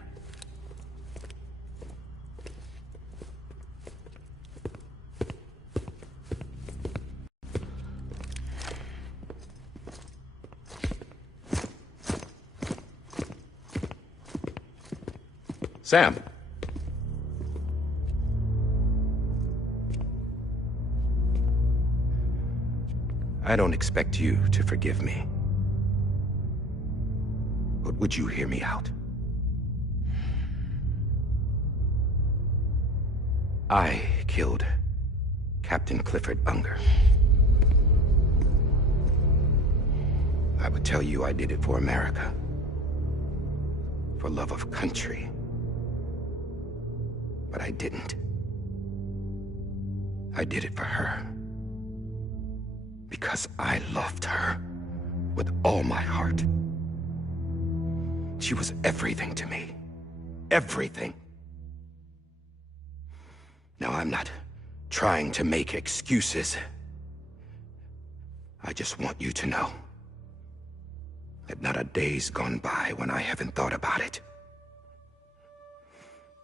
Sam. I don't expect you to forgive me. But would you hear me out? I killed Captain Clifford Unger. I would tell you I did it for America. For love of country. But I didn't. I did it for her. Because I loved her with all my heart. She was everything to me. Everything. Now, I'm not trying to make excuses. I just want you to know that not a day's gone by when I haven't thought about it.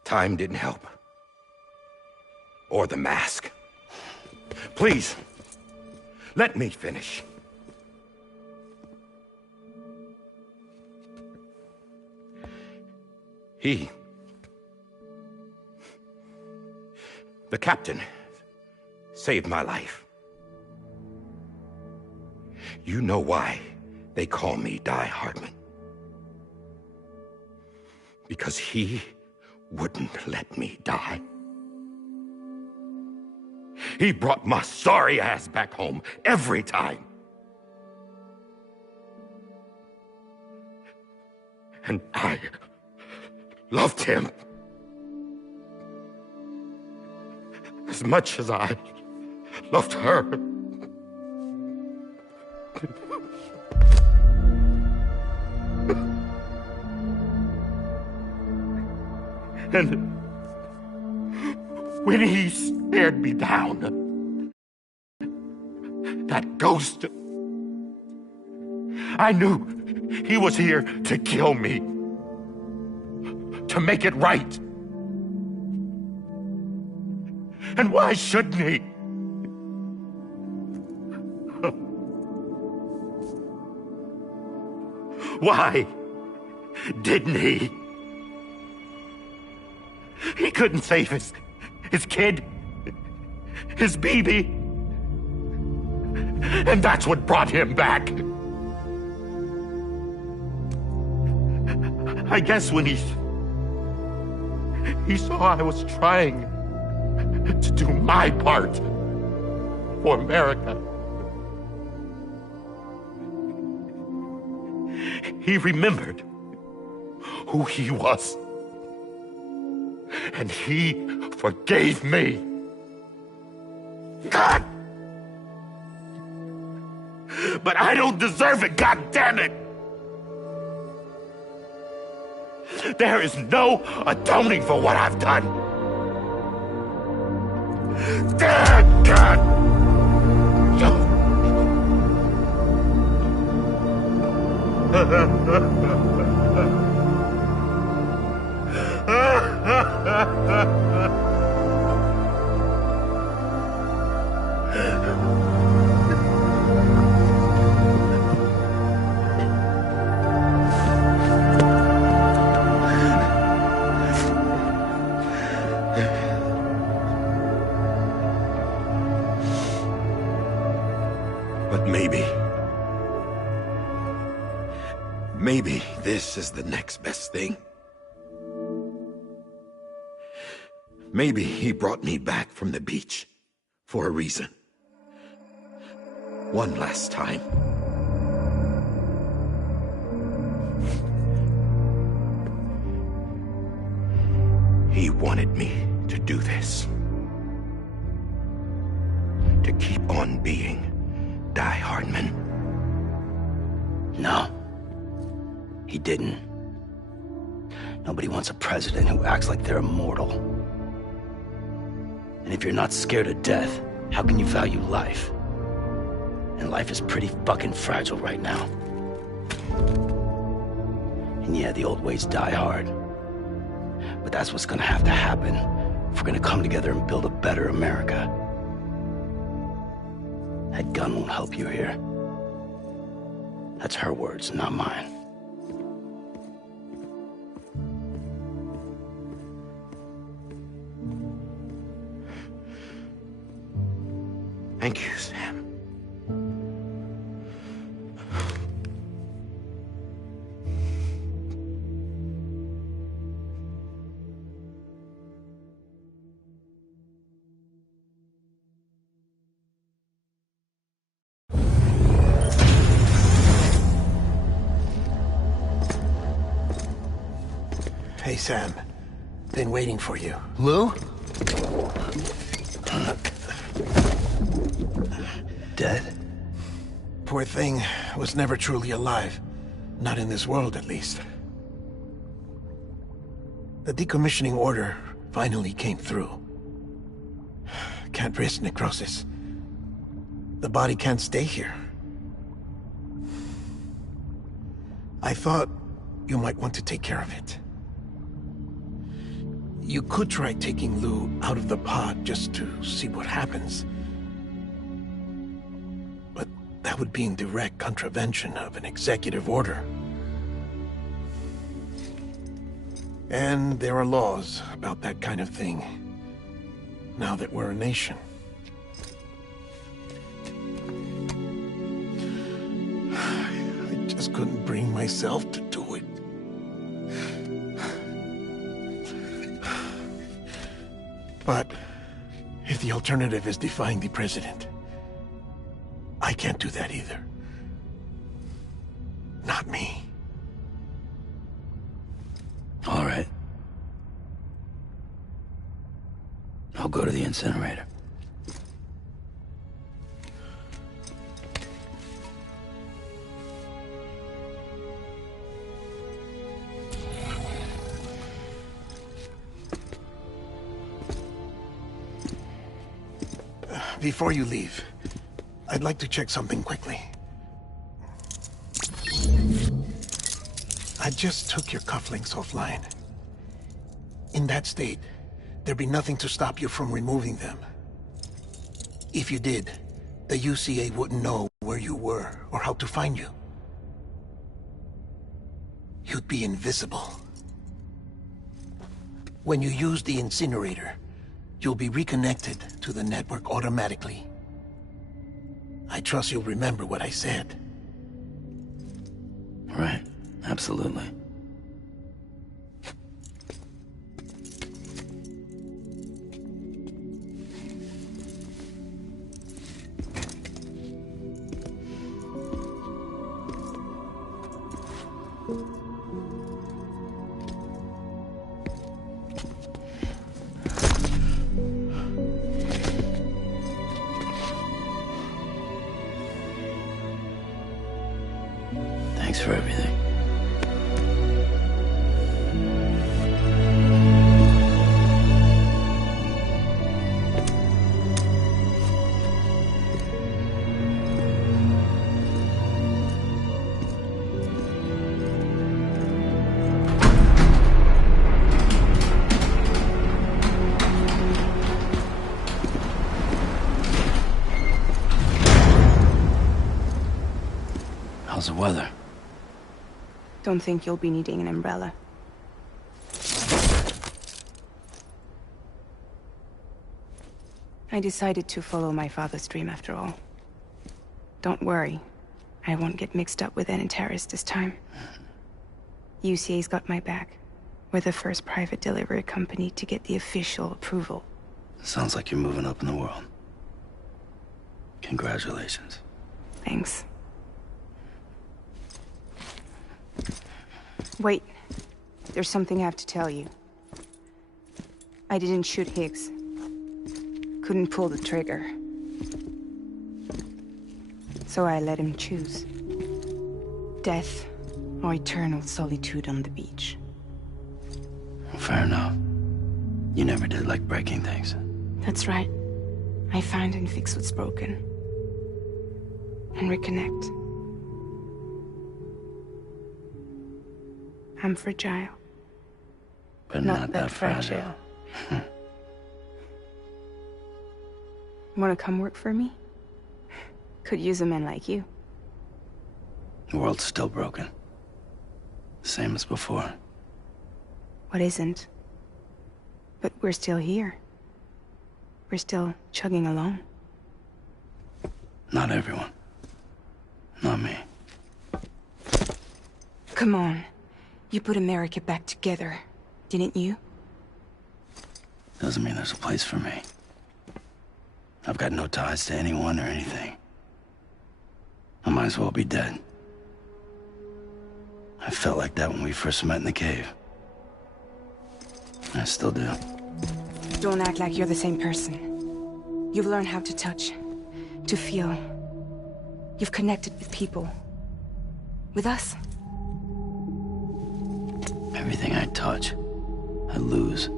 Time didn't help. Or the mask. Please, let me finish. The captain, saved my life. You know why they call me Die Hardman. Because he wouldn't let me die. He brought my sorry ass back home every time. And I loved him as much as I loved her. And when he stared me down, that ghost, I knew he was here to kill me, to make it right. And why shouldn't he? Why didn't he? He couldn't save his kid, his baby. And that's what brought him back. I guess when he saw I was trying to do my part for America, he remembered who he was. And he forgave me. God! But I don't deserve it, God damn it! There is no atoning for what I've done. Damn, God! But maybe this is the next best thing. Maybe he brought me back from the beach for a reason. One last time. He wanted me to do this. To keep on being Die Hardman. No. He didn't. Nobody wants a president who acts like they're immortal. And if you're not scared of death, how can you value life? And life is pretty fucking fragile right now. And yeah, the old ways die hard. But that's what's gonna have to happen if we're gonna come together and build a better America. That gun won't help you here. That's her words, not mine. Thank you, Sam. Hey, Sam. Been waiting for you. Lou? Dead? Poor thing was never truly alive. Not in this world, at least. The decommissioning order finally came through. Can't risk necrosis. The body can't stay here. I thought you might want to take care of it. You could try taking Lou out of the pod just to see what happens. But that would be in direct contravention of an executive order. And there are laws about that kind of thing, now that we're a nation. I just couldn't bring myself to do it. But if the alternative is defying the president, I can't do that either. Not me. All right. I'll go to the incinerator. Before you leave, I'd like to check something quickly. I just took your cufflinks offline. In that state, there'd be nothing to stop you from removing them. If you did, the UCA wouldn't know where you were or how to find you. You'd be invisible. When you use the incinerator, you'll be reconnected to the network automatically. I trust you'll remember what I said. Right. Absolutely. Thanks for everything. How's the weather? Don't think you'll be needing an umbrella. I decided to follow my father's dream after all. Don't worry. I won't get mixed up with any terrorists this time. UCA's got my back. We're the first private delivery company to get the official approval. Sounds like you're moving up in the world. Congratulations. Thanks. Wait. There's something I have to tell you. I didn't shoot Higgs. Couldn't pull the trigger. So I let him choose. Death or eternal solitude on the beach. Fair enough. You never did like breaking things. That's right. I find and fix what's broken. And reconnect. I'm fragile. But not that fragile. Wanna come work for me? Could use a man like you. The world's still broken. Same as before. What isn't? But we're still here. We're still chugging along. Not everyone. Not me. Come on. You put America back together, didn't you? Doesn't mean there's a place for me. I've got no ties to anyone or anything. I might as well be dead. I felt like that when we first met in the cave. I still do. Don't act like you're the same person. You've learned how to touch, to feel. You've connected with people. With us. Everything I touch, I lose.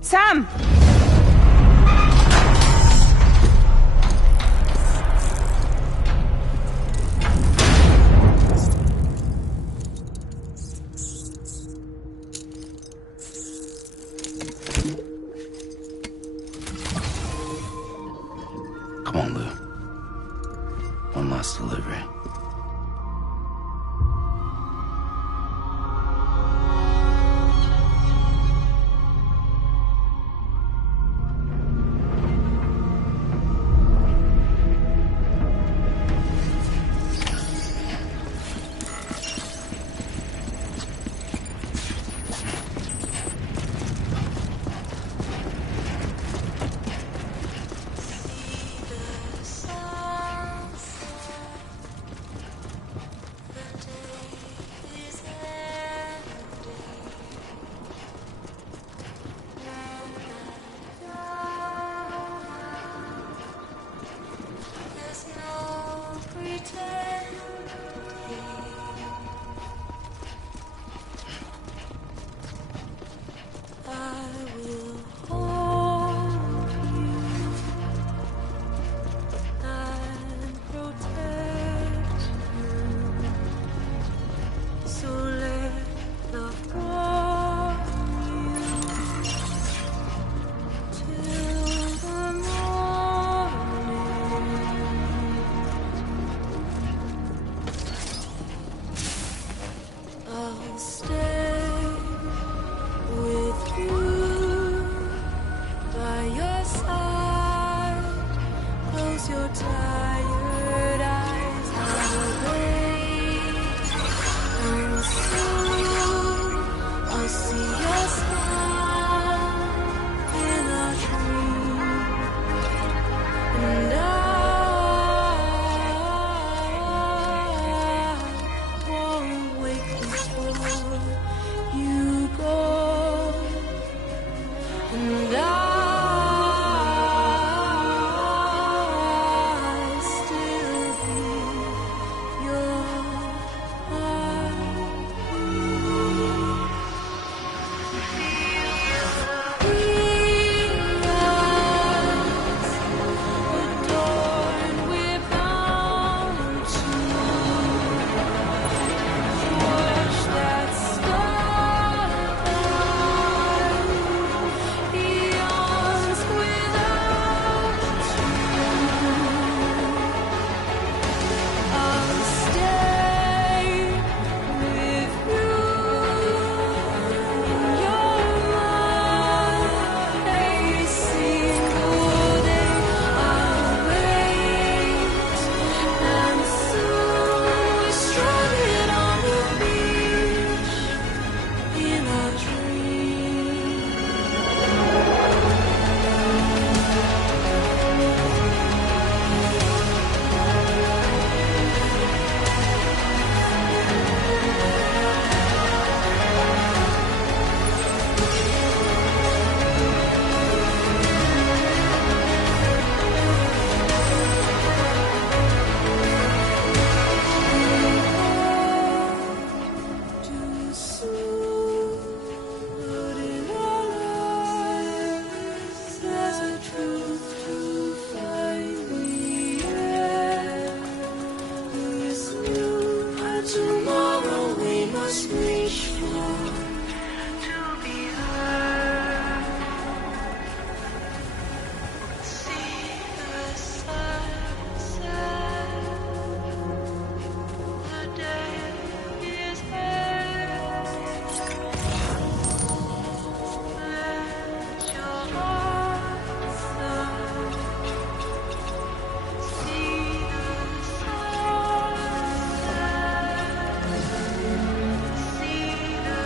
Sam! Come on, Lou. One last delivery. stay with you by your side. Close your tired eyes. I'll wait, and soon I'll see your smile in a dream, and I won't wake before you go, and I'll still be your adorned with watch that starlight, eons without I'll stay with you in your mind. A single day I'll wait, and soon we're stranded on the beach in a dream. Too soon, but in our lives there's a truth to find the end. This new tomorrow we must reach for to be heard. See the sunset. The day is here. Let your heart soar. See the sunset. See the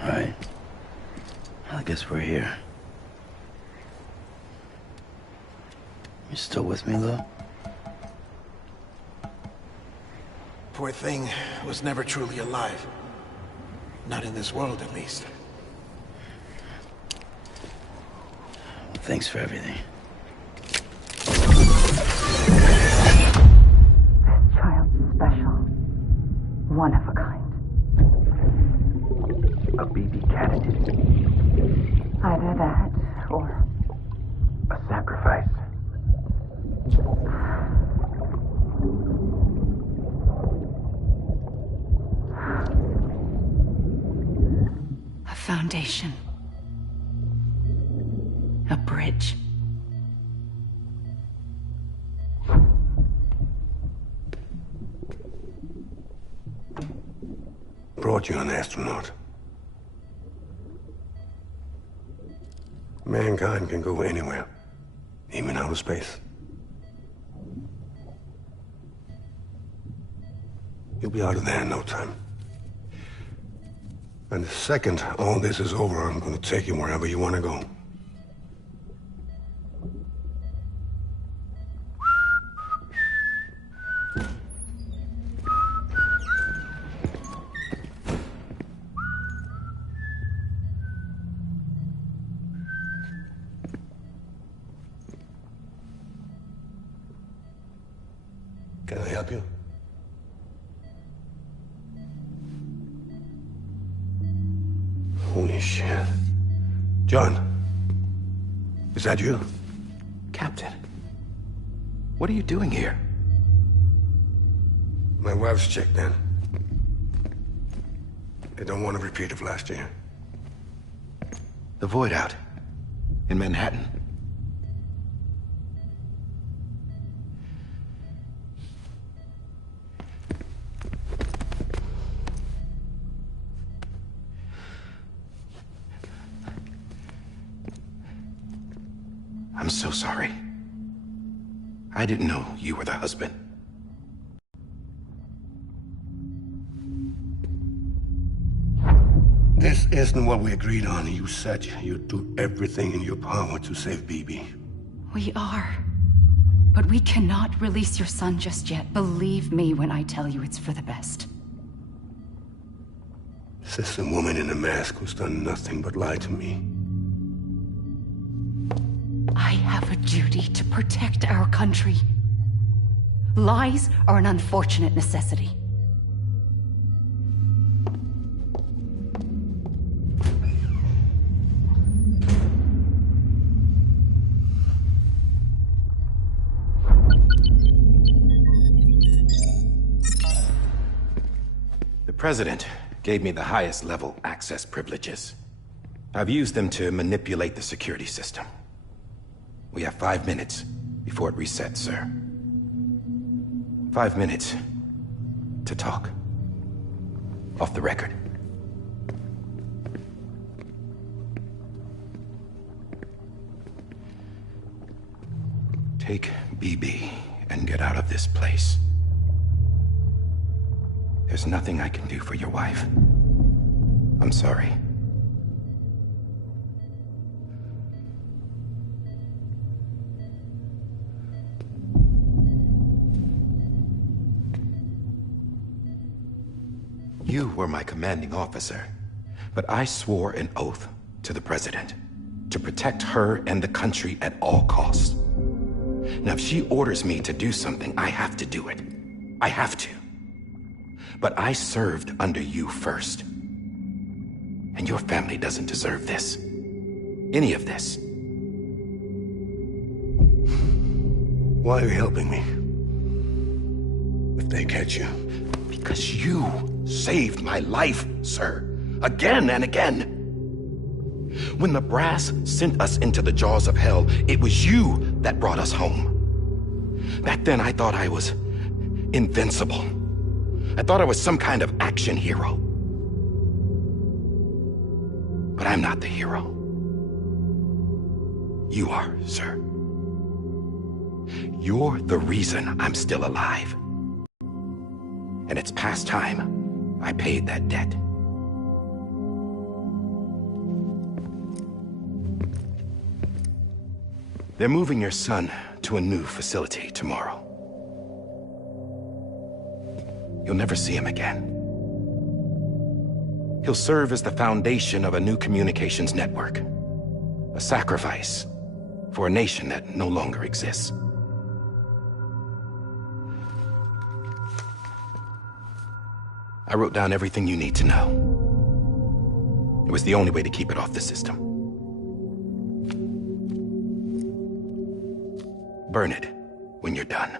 Right. I guess we're here. You still with me, Lou? Poor thing was never truly alive. Not in this world, at least. Thanks for everything. Child special. One of a kind. A BB candidate. Either that, or... A sacrifice. A foundation. A bridge. Brought you an astronaut. Mankind can go anywhere, even outer space. You'll be out of there in no time. And the second all this is over, I'm gonna take you wherever you want to go. Can I help you? Holy shit. John, is that you? Captain, what are you doing here? My wife's checked in. They don't want a repeat of last year. The Void out. In Manhattan. I'm so sorry. I didn't know you were the husband. This isn't what we agreed on. You said you'd do everything in your power to save BB. We are. But we cannot release your son just yet. Believe me when I tell you it's for the best. This is a woman in a mask who's done nothing but lie to me. I have a duty to protect our country. Lies are an unfortunate necessity. The President gave me the highest level access privileges. I've used them to manipulate the security system. We have 5 minutes before it resets, sir. 5 minutes to talk. Off the record. Take BB and get out of this place. There's nothing I can do for your wife. I'm sorry. You were my commanding officer, but I swore an oath to the President to protect her and the country at all costs. Now, if she orders me to do something, I have to do it. I have to. But I served under you first. And your family doesn't deserve this. Any of this. Why are you helping me? If they catch you. Because you saved my life, sir. Again and again. When the brass sent us into the jaws of hell, it was you that brought us home. Back then, I thought I was invincible. I thought I was some kind of action hero. But I'm not the hero. You are, sir. You're the reason I'm still alive. And it's past time I paid that debt. They're moving your son to a new facility tomorrow. You'll never see him again. He'll serve as the foundation of a new communications network. A sacrifice for a nation that no longer exists. I wrote down everything you need to know. It was the only way to keep it off the system. Burn it when you're done.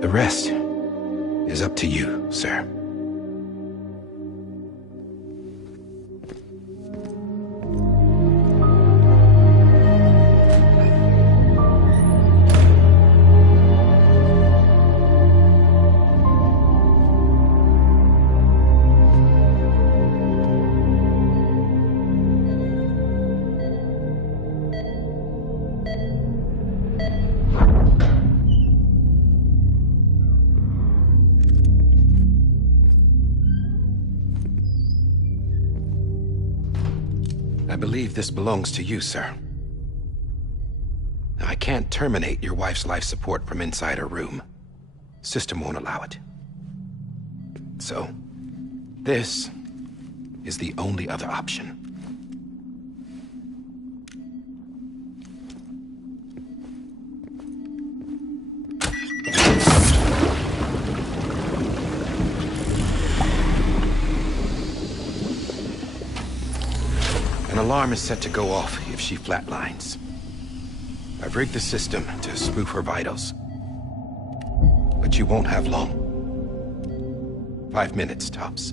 The rest is up to you, sir. I believe this belongs to you, sir. I can't terminate your wife's life support from inside her room. System won't allow it. So, this is the only other option. An alarm is set to go off if she flatlines. I've rigged the system to spoof her vitals. But you won't have long. 5 minutes, tops.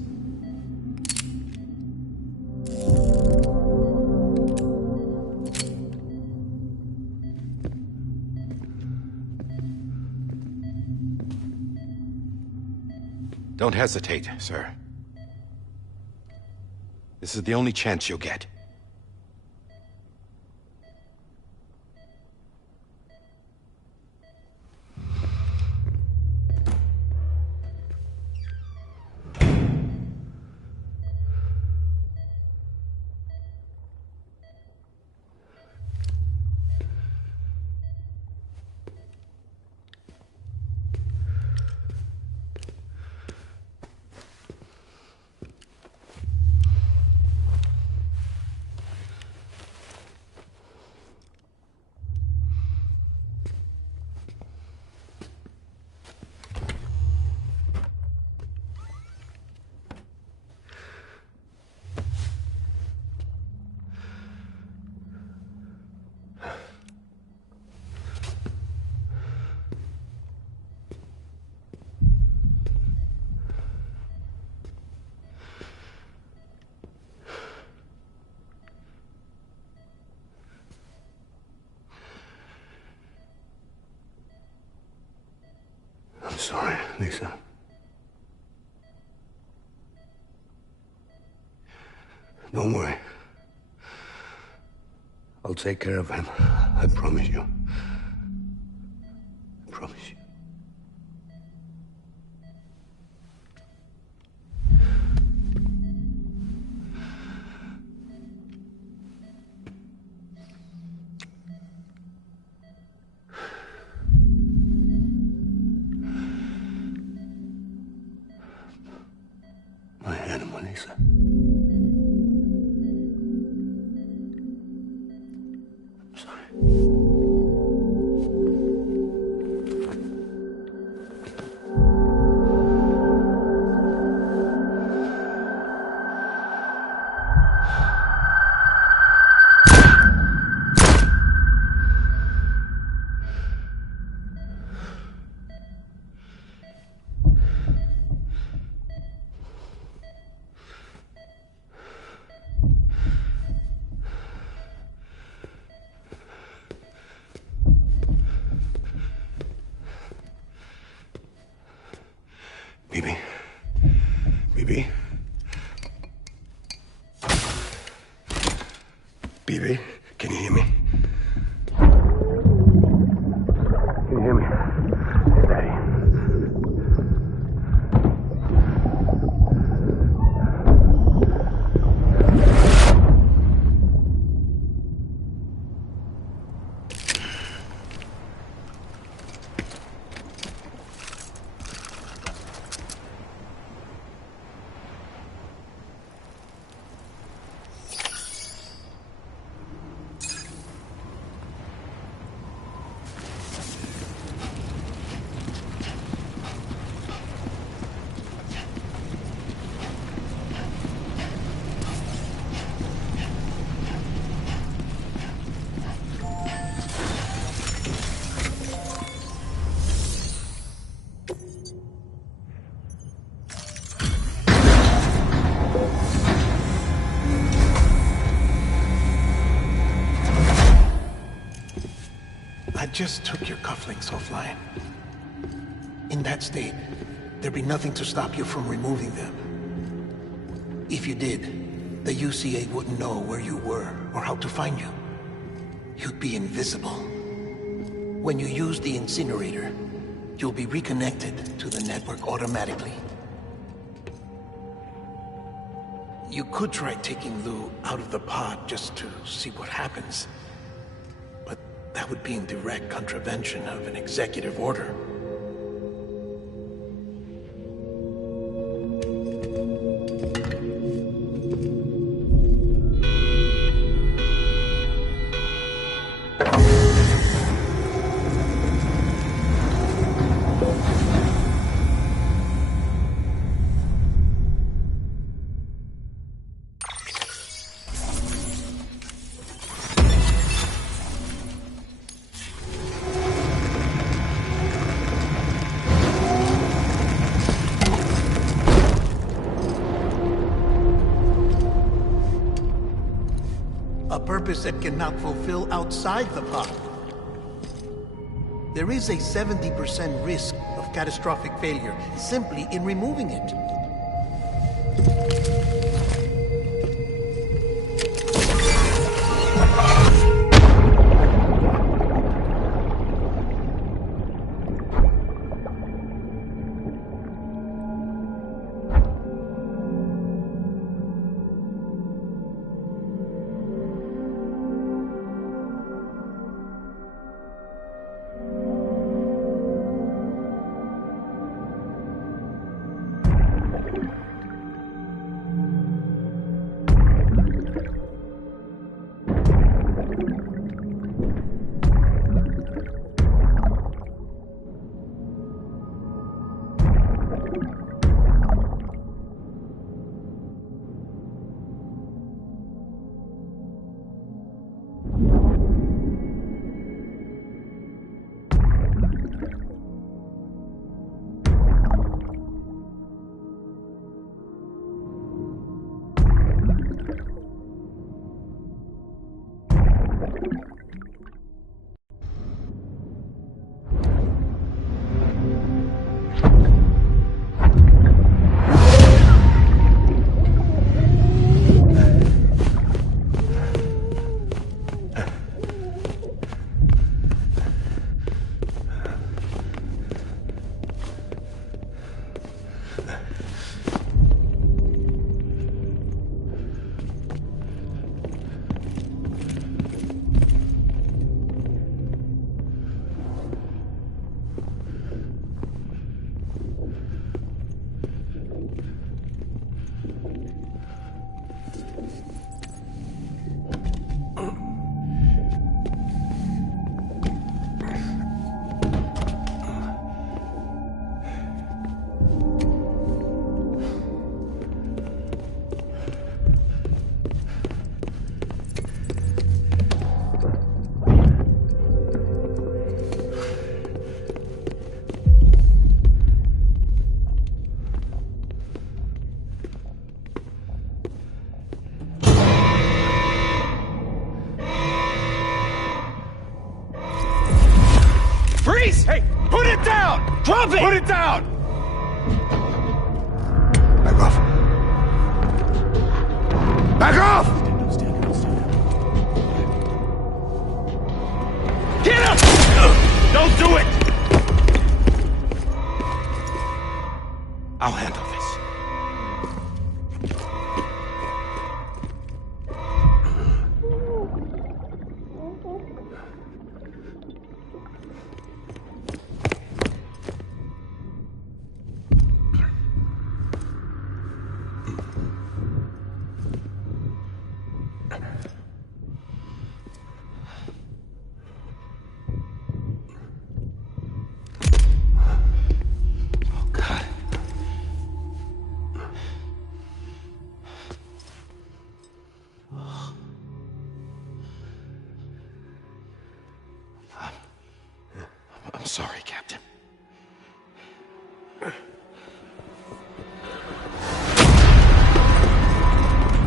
Don't hesitate, sir. This is the only chance you'll get. I'm sorry, Lisa. Don't worry. I'll take care of him. I promise you. I promise you. My animal, Lisa. I'm sorry. Bibi. Bibi. Bibi, can you hear me? Can you hear me? Daddy. just took your cufflinks offline. In that state, there'd be nothing to stop you from removing them. If you did, the UCA wouldn't know where you were or how to find you. You'd be invisible. When you use the incinerator, you'll be reconnected to the network automatically. You could try taking Lou out of the pod just to see what happens. But that would be in direct contravention of an executive order. That cannot fulfill outside the pod. There is a 70% risk of catastrophic failure simply in removing it. Drop it! Put it down! Back off. Back off! Get him! Don't do it! I'll handle this. I'm sorry, Captain.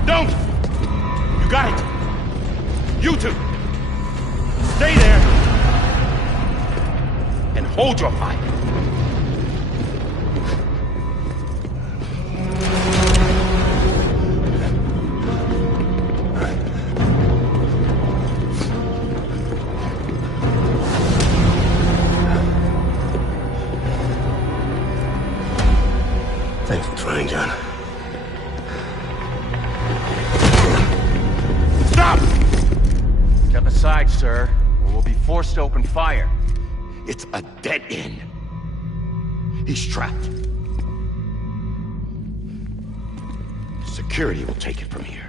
Don't! You got it! You two! Stay there! Hold your fire. Thanks for trying, John. Stop! Step aside, sir, or we'll be forced to open fire. It's a dead end. He's trapped. Security will take it from here.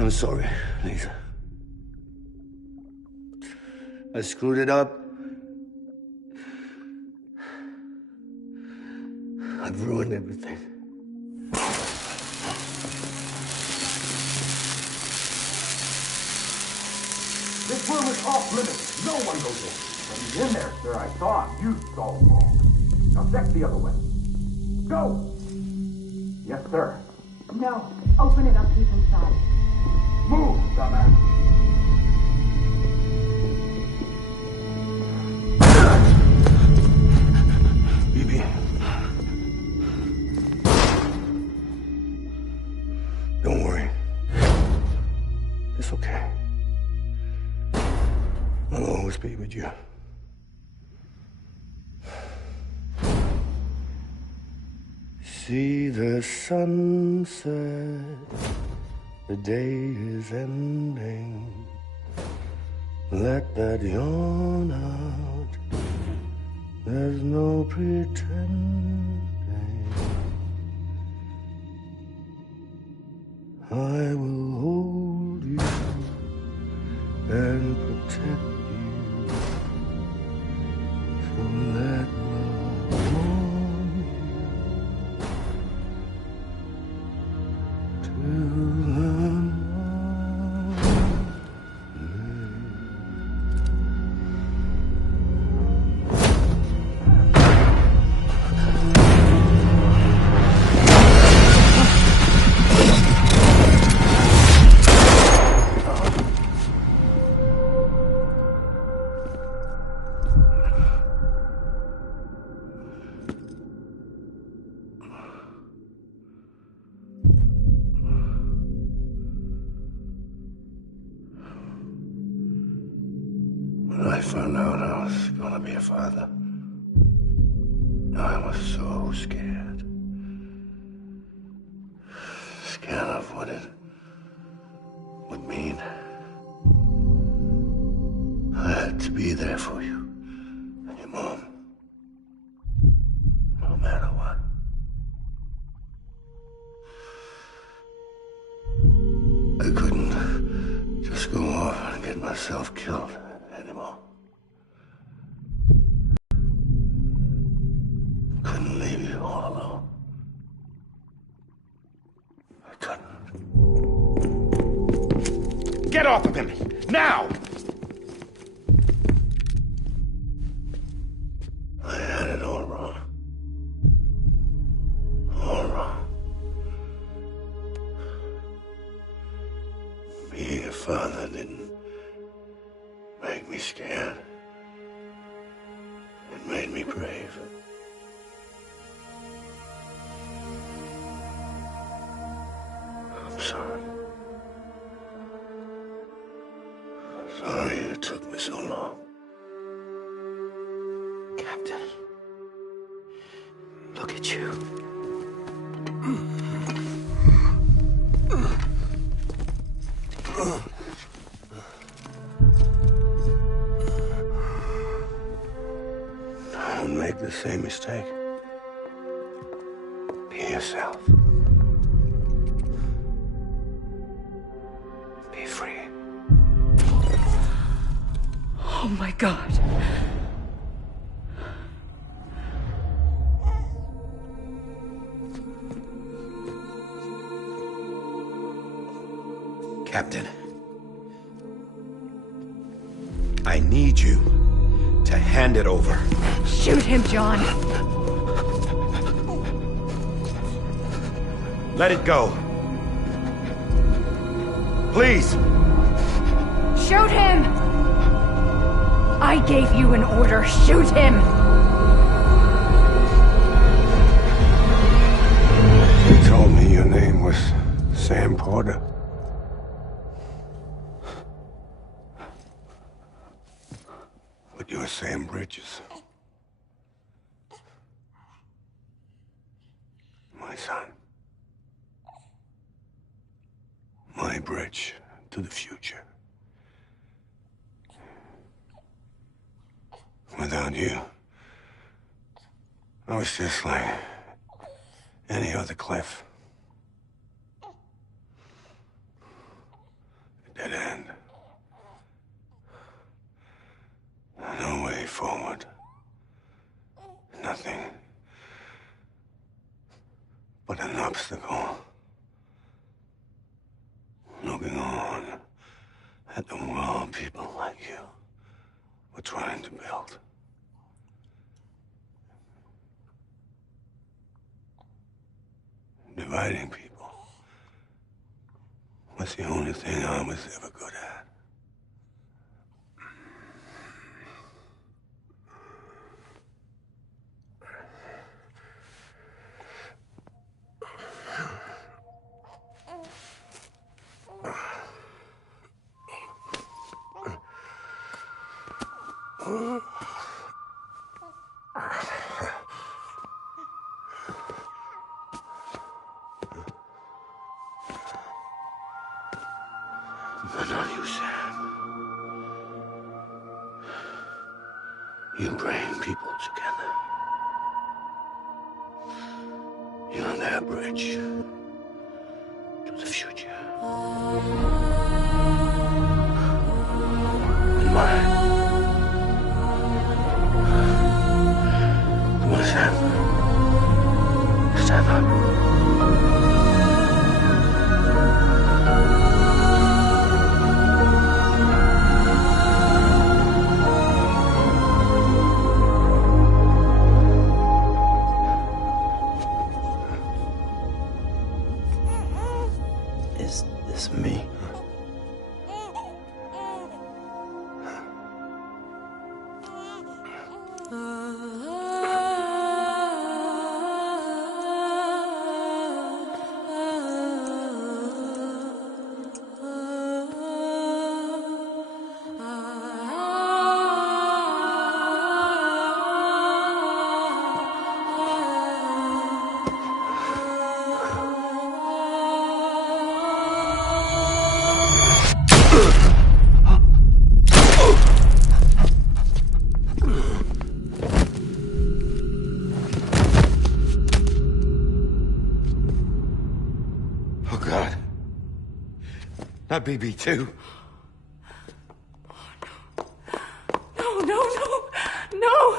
I'm sorry, Lisa. I screwed it up. I've ruined everything. This room is off limits. No one goes in. When he's in there, sir, I thought you saw wrong. Now check the other way. Go! Yes, sir. No. Open it up, he's inside. Move, dumbass. Bibi. Don't worry. It's okay. I'll always be with you. See the sunset. The day is ending. Let that yawn out. There's no pretending. I will hold you and protect you. So let love warm you till When I found out I was gonna be a father, I was so scared. Scared of what it would mean. I had to be there for you and your mom, no matter what. I couldn't just go off and get myself killed anymore. follow. I couldn't. Get off of him! Now! I had it all wrong. All wrong. Being a father didn't make me scared. It made me brave. I'm sorry. I'm sorry it took me so long. Captain, look at you. Don't make the same mistake. Be yourself. Be free. Oh my God. Captain, I need you to hand it over. Shoot him, John. Let it go. Please. Shoot him! I gave you an order. Shoot him! You told me your name was Sam Porter. But you're Sam Bridges. My son. My bridge to the future. Without you, I was just like any other Cliff. A dead end. No way forward. Nothing but an obstacle. Looking on at the world people like you were trying to build. Dividing people was the only thing I was ever good at. But not you, Sam. You bring people together. You're their bridge to the future. And mine. Come on, Sam. Stand up. Is this me? Oh, God. Not BB2. No, no, no, no!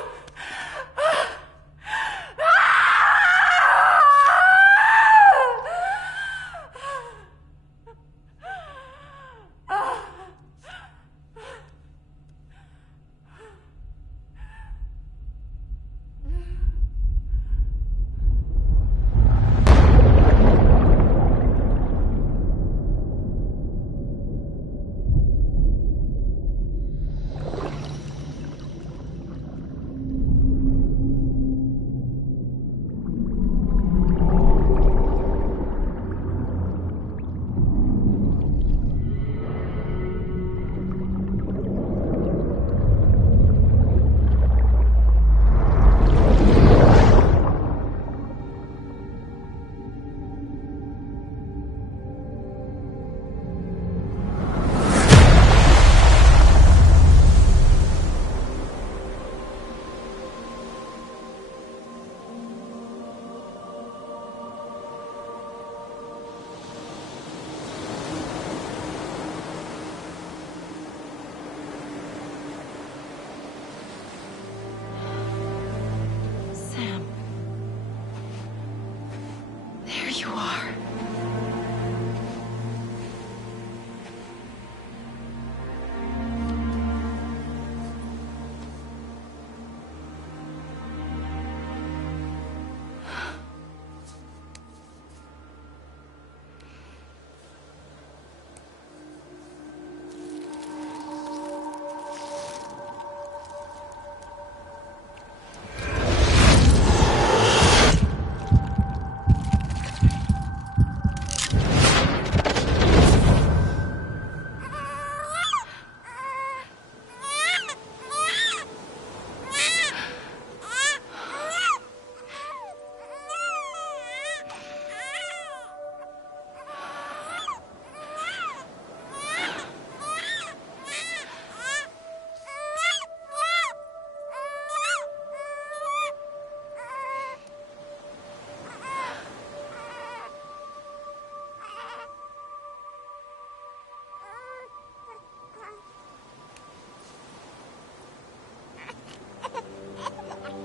you are.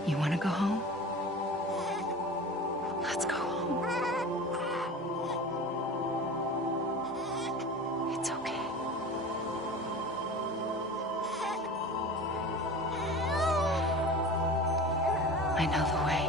You want to go home? Let's go home. It's okay. I know the way.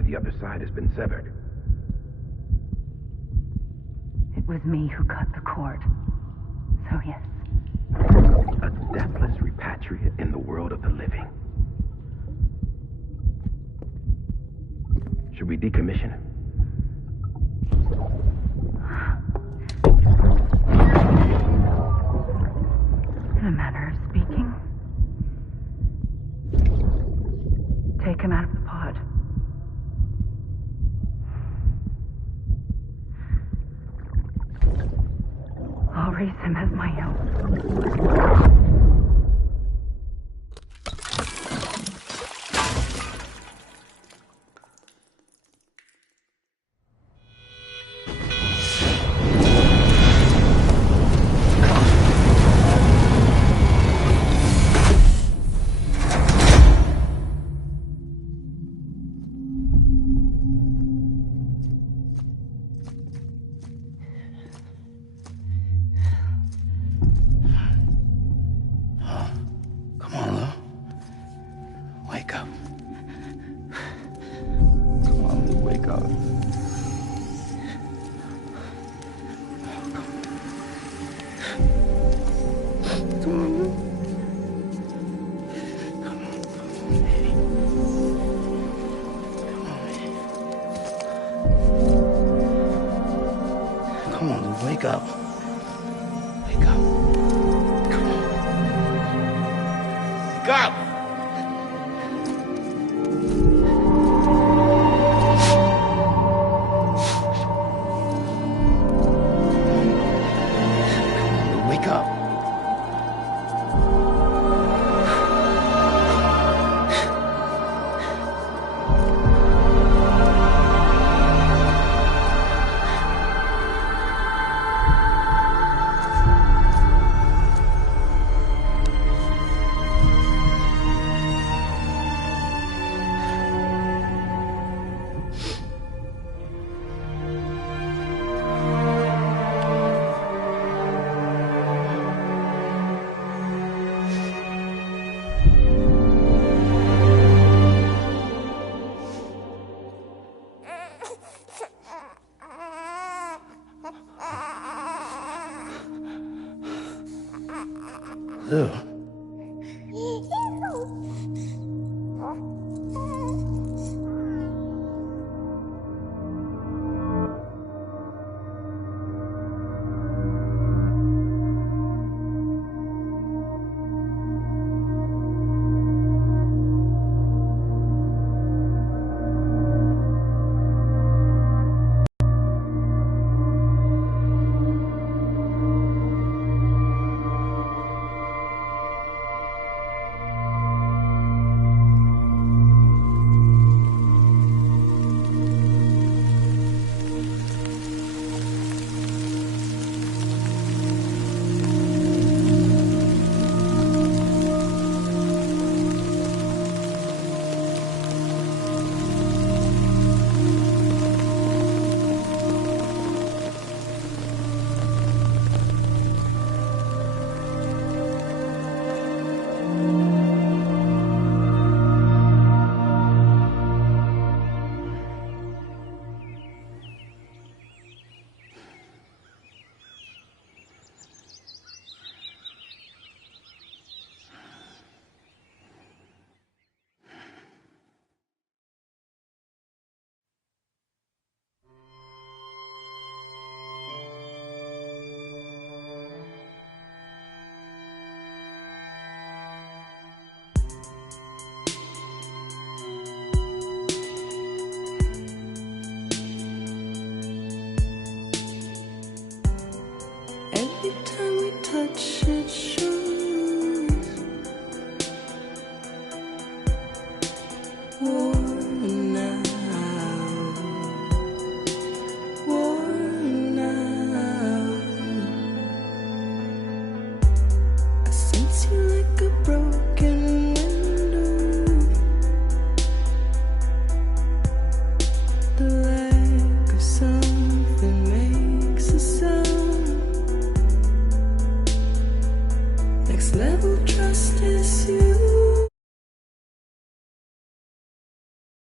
The other side has been severed. It was me who cut the cord. So yes. A deathless repatriate in the world of the living. Should we decommission him? In a manner of speaking. Take him out of the pod. I'll raise him as my own. Come on, dude, wake up. Wake up. Come on. Wake up! Ew. Every time we touch it shows worn out, worn out. I sense you like a broken window. The lack of something makes a sound. Next level trust is you.